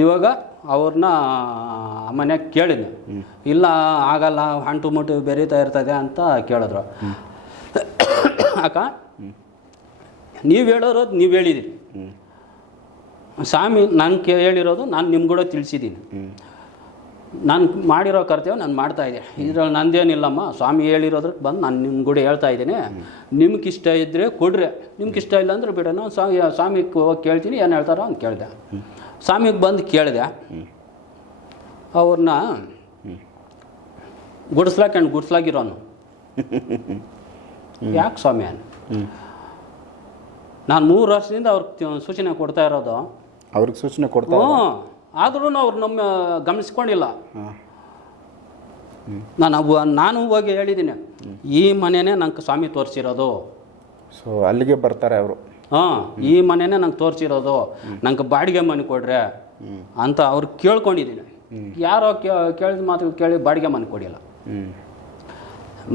ಇವಾಗ ಅವ್ರನ್ನ ಮನೆಯಾಗ ಕೇಳಿದ್ದೆ ಇಲ್ಲ, ಆಗಲ್ಲ, ಅಂಟು ಮುಟ್ಟು ಬೆರೀತಾ ಇರ್ತದೆ ಅಂತ ಕೇಳಿದ್ರು. ಅಕ್ಕ, ನೀವು ಹೇಳೋರು ನೀವು ಹೇಳಿದಿರಿ. ಸ್ವಾಮಿ, ನಾನು ಕೇ ಹೇಳಿರೋದು ನಾನು ನಿಮ್ಮ ಕೂಡ ತಿಳಿಸಿದ್ದೀನಿ ನಾನು ಮಾಡಿರೋ ಕರ್ತವ್ಯ ನಾನು ಮಾಡ್ತಾ ಇದ್ದೆ. ಇದ್ರಲ್ಲಿ ನಂದೇನಿಲ್ಲಮ್ಮ, ಸ್ವಾಮಿ ಹೇಳಿರೋದ್ರಕ್ಕೆ ಬಂದು ನಾನು ನಿಮ್ಮ ಕೂಡ ಹೇಳ್ತಾ ಇದ್ದೀನಿ. ನಿಮ್ಗೆ ಇಷ್ಟ ಇದ್ದರೆ ಕೊಡ್ರೆ. ನಿಮ್ಗೆ ಇಷ್ಟ ಇಲ್ಲ ಅಂದ್ರೆ ಬಿಡೋಣ ಸ್ವಾಮಿ ಸ್ವಾಮಿ ಹೋಗಿ ಕೇಳ್ತೀನಿ, ಏನು ಹೇಳ್ತಾರೋ ಅಂತ ಕೇಳಿದೆ. ಸ್ವಾಮಿಗೆ ಬಂದು ಕೇಳಿದೆ. ಅವ್ರನ್ನ ಗುಡಿಸ್ಲಾಕೊಂಡು ಗುಡಿಸ್ಲಾಗಿರೋನು. ಯಾಕೆ ಸ್ವಾಮಿ ಅನ್? ನಾನು ಮೂರು ವರ್ಷದಿಂದ ಅವ್ರಿಗೆ ಸೂಚನೆ ಕೊಡ್ತಾ ಇರೋದು. ಅವ್ರಿಗೆ ಸೂಚನೆ ಕೊಡ್ತಾ ಹ್ಞೂ ಆದ್ರೂ ಅವ್ರು ನಮ್ಮ ಗಮನಿಸ್ಕೊಂಡಿಲ್ಲ. ನಾನು ಅವ್- ನಾನು ಹೋಗಿ ಹೇಳಿದ್ದೀನಿ ಈ ಮನೆನೇ ನಂಗೆ ಸ್ವಾಮಿ ತೋರಿಸಿರೋದು. ಸೊ ಅಲ್ಲಿಗೆ ಬರ್ತಾರೆ ಅವರು. ಹಾಂ ಈ ಮನೆನೇ ನಂಗೆ ತೋರಿಸಿರೋದು. ನಂಗೆ ಬಾಡಿಗೆ ಮನೆ ಕೊಡ್ರೆ ಅಂತ ಅವ್ರು ಕೇಳ್ಕೊಂಡಿದ್ದೀನಿ ಯಾರೋ ಕೇಳಿದ ಮಾತು ಕೇಳಿ ಬಾಡಿಗೆ ಮನೆ ಕೊಡಿಲ್ಲ.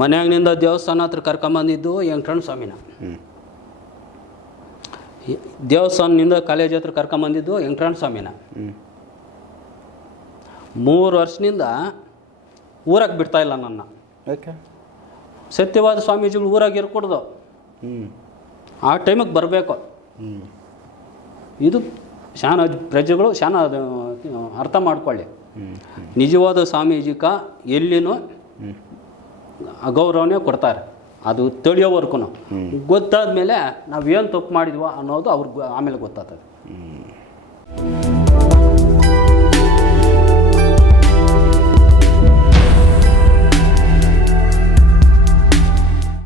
ಮನೆಯಾಗಿನಿಂದ ಮನ್ಯಾಗಿನಿಂದ ದೇವಸ್ಥಾನ ಹತ್ರ ಕರ್ಕೊಂಬಂದಿದ್ದು ವೆಂಕಟರಮಣ ಸ್ವಾಮಿನ. ದೇವಸ್ಥಾನದಿಂದ ಕಾಲೇಜ್ ಹತ್ರ ಕರ್ಕೊಂಬಂದಿದ್ದು ವೆಂಕಟರಮಣ ಸ್ವಾಮಿನ. ಮೂರು ವರ್ಷದಿಂದ ಊರಾಗ ಬಿಡ್ತಾ ಇಲ್ಲ ನನ್ನ. ಸತ್ಯವಾದ ಸ್ವಾಮೀಜಿಗಳು ಊರಾಗ ಇರ್ಕೊಡ್ದು. ಹ್ಞೂ ಆ ಟೈಮಿಗೆ ಬರಬೇಕು. ಇದು ಶಾನ ಪ್ರಜೆಗಳು ಶಾನ ಅರ್ಥ ಮಾಡ್ಕೊಳ್ಳಿ. ನಿಜವಾದ ಸ್ವಾಮೀಜಿಕ ಎಲ್ಲಿನೂ ಅಗೌರವನೇ ಕೊಡ್ತಾರೆ. ಅದು ತಿಳಿಯೋವರೆಗೂ ಗೊತ್ತಾದ ಮೇಲೆ ನಾವು ಏನು ತಪ್ಪು ಮಾಡಿದ್ವೋ ಅನ್ನೋದು ಅವ್ರಿಗೆ ಆಮೇಲೆ ಗೊತ್ತಾಗ್ತದೆ.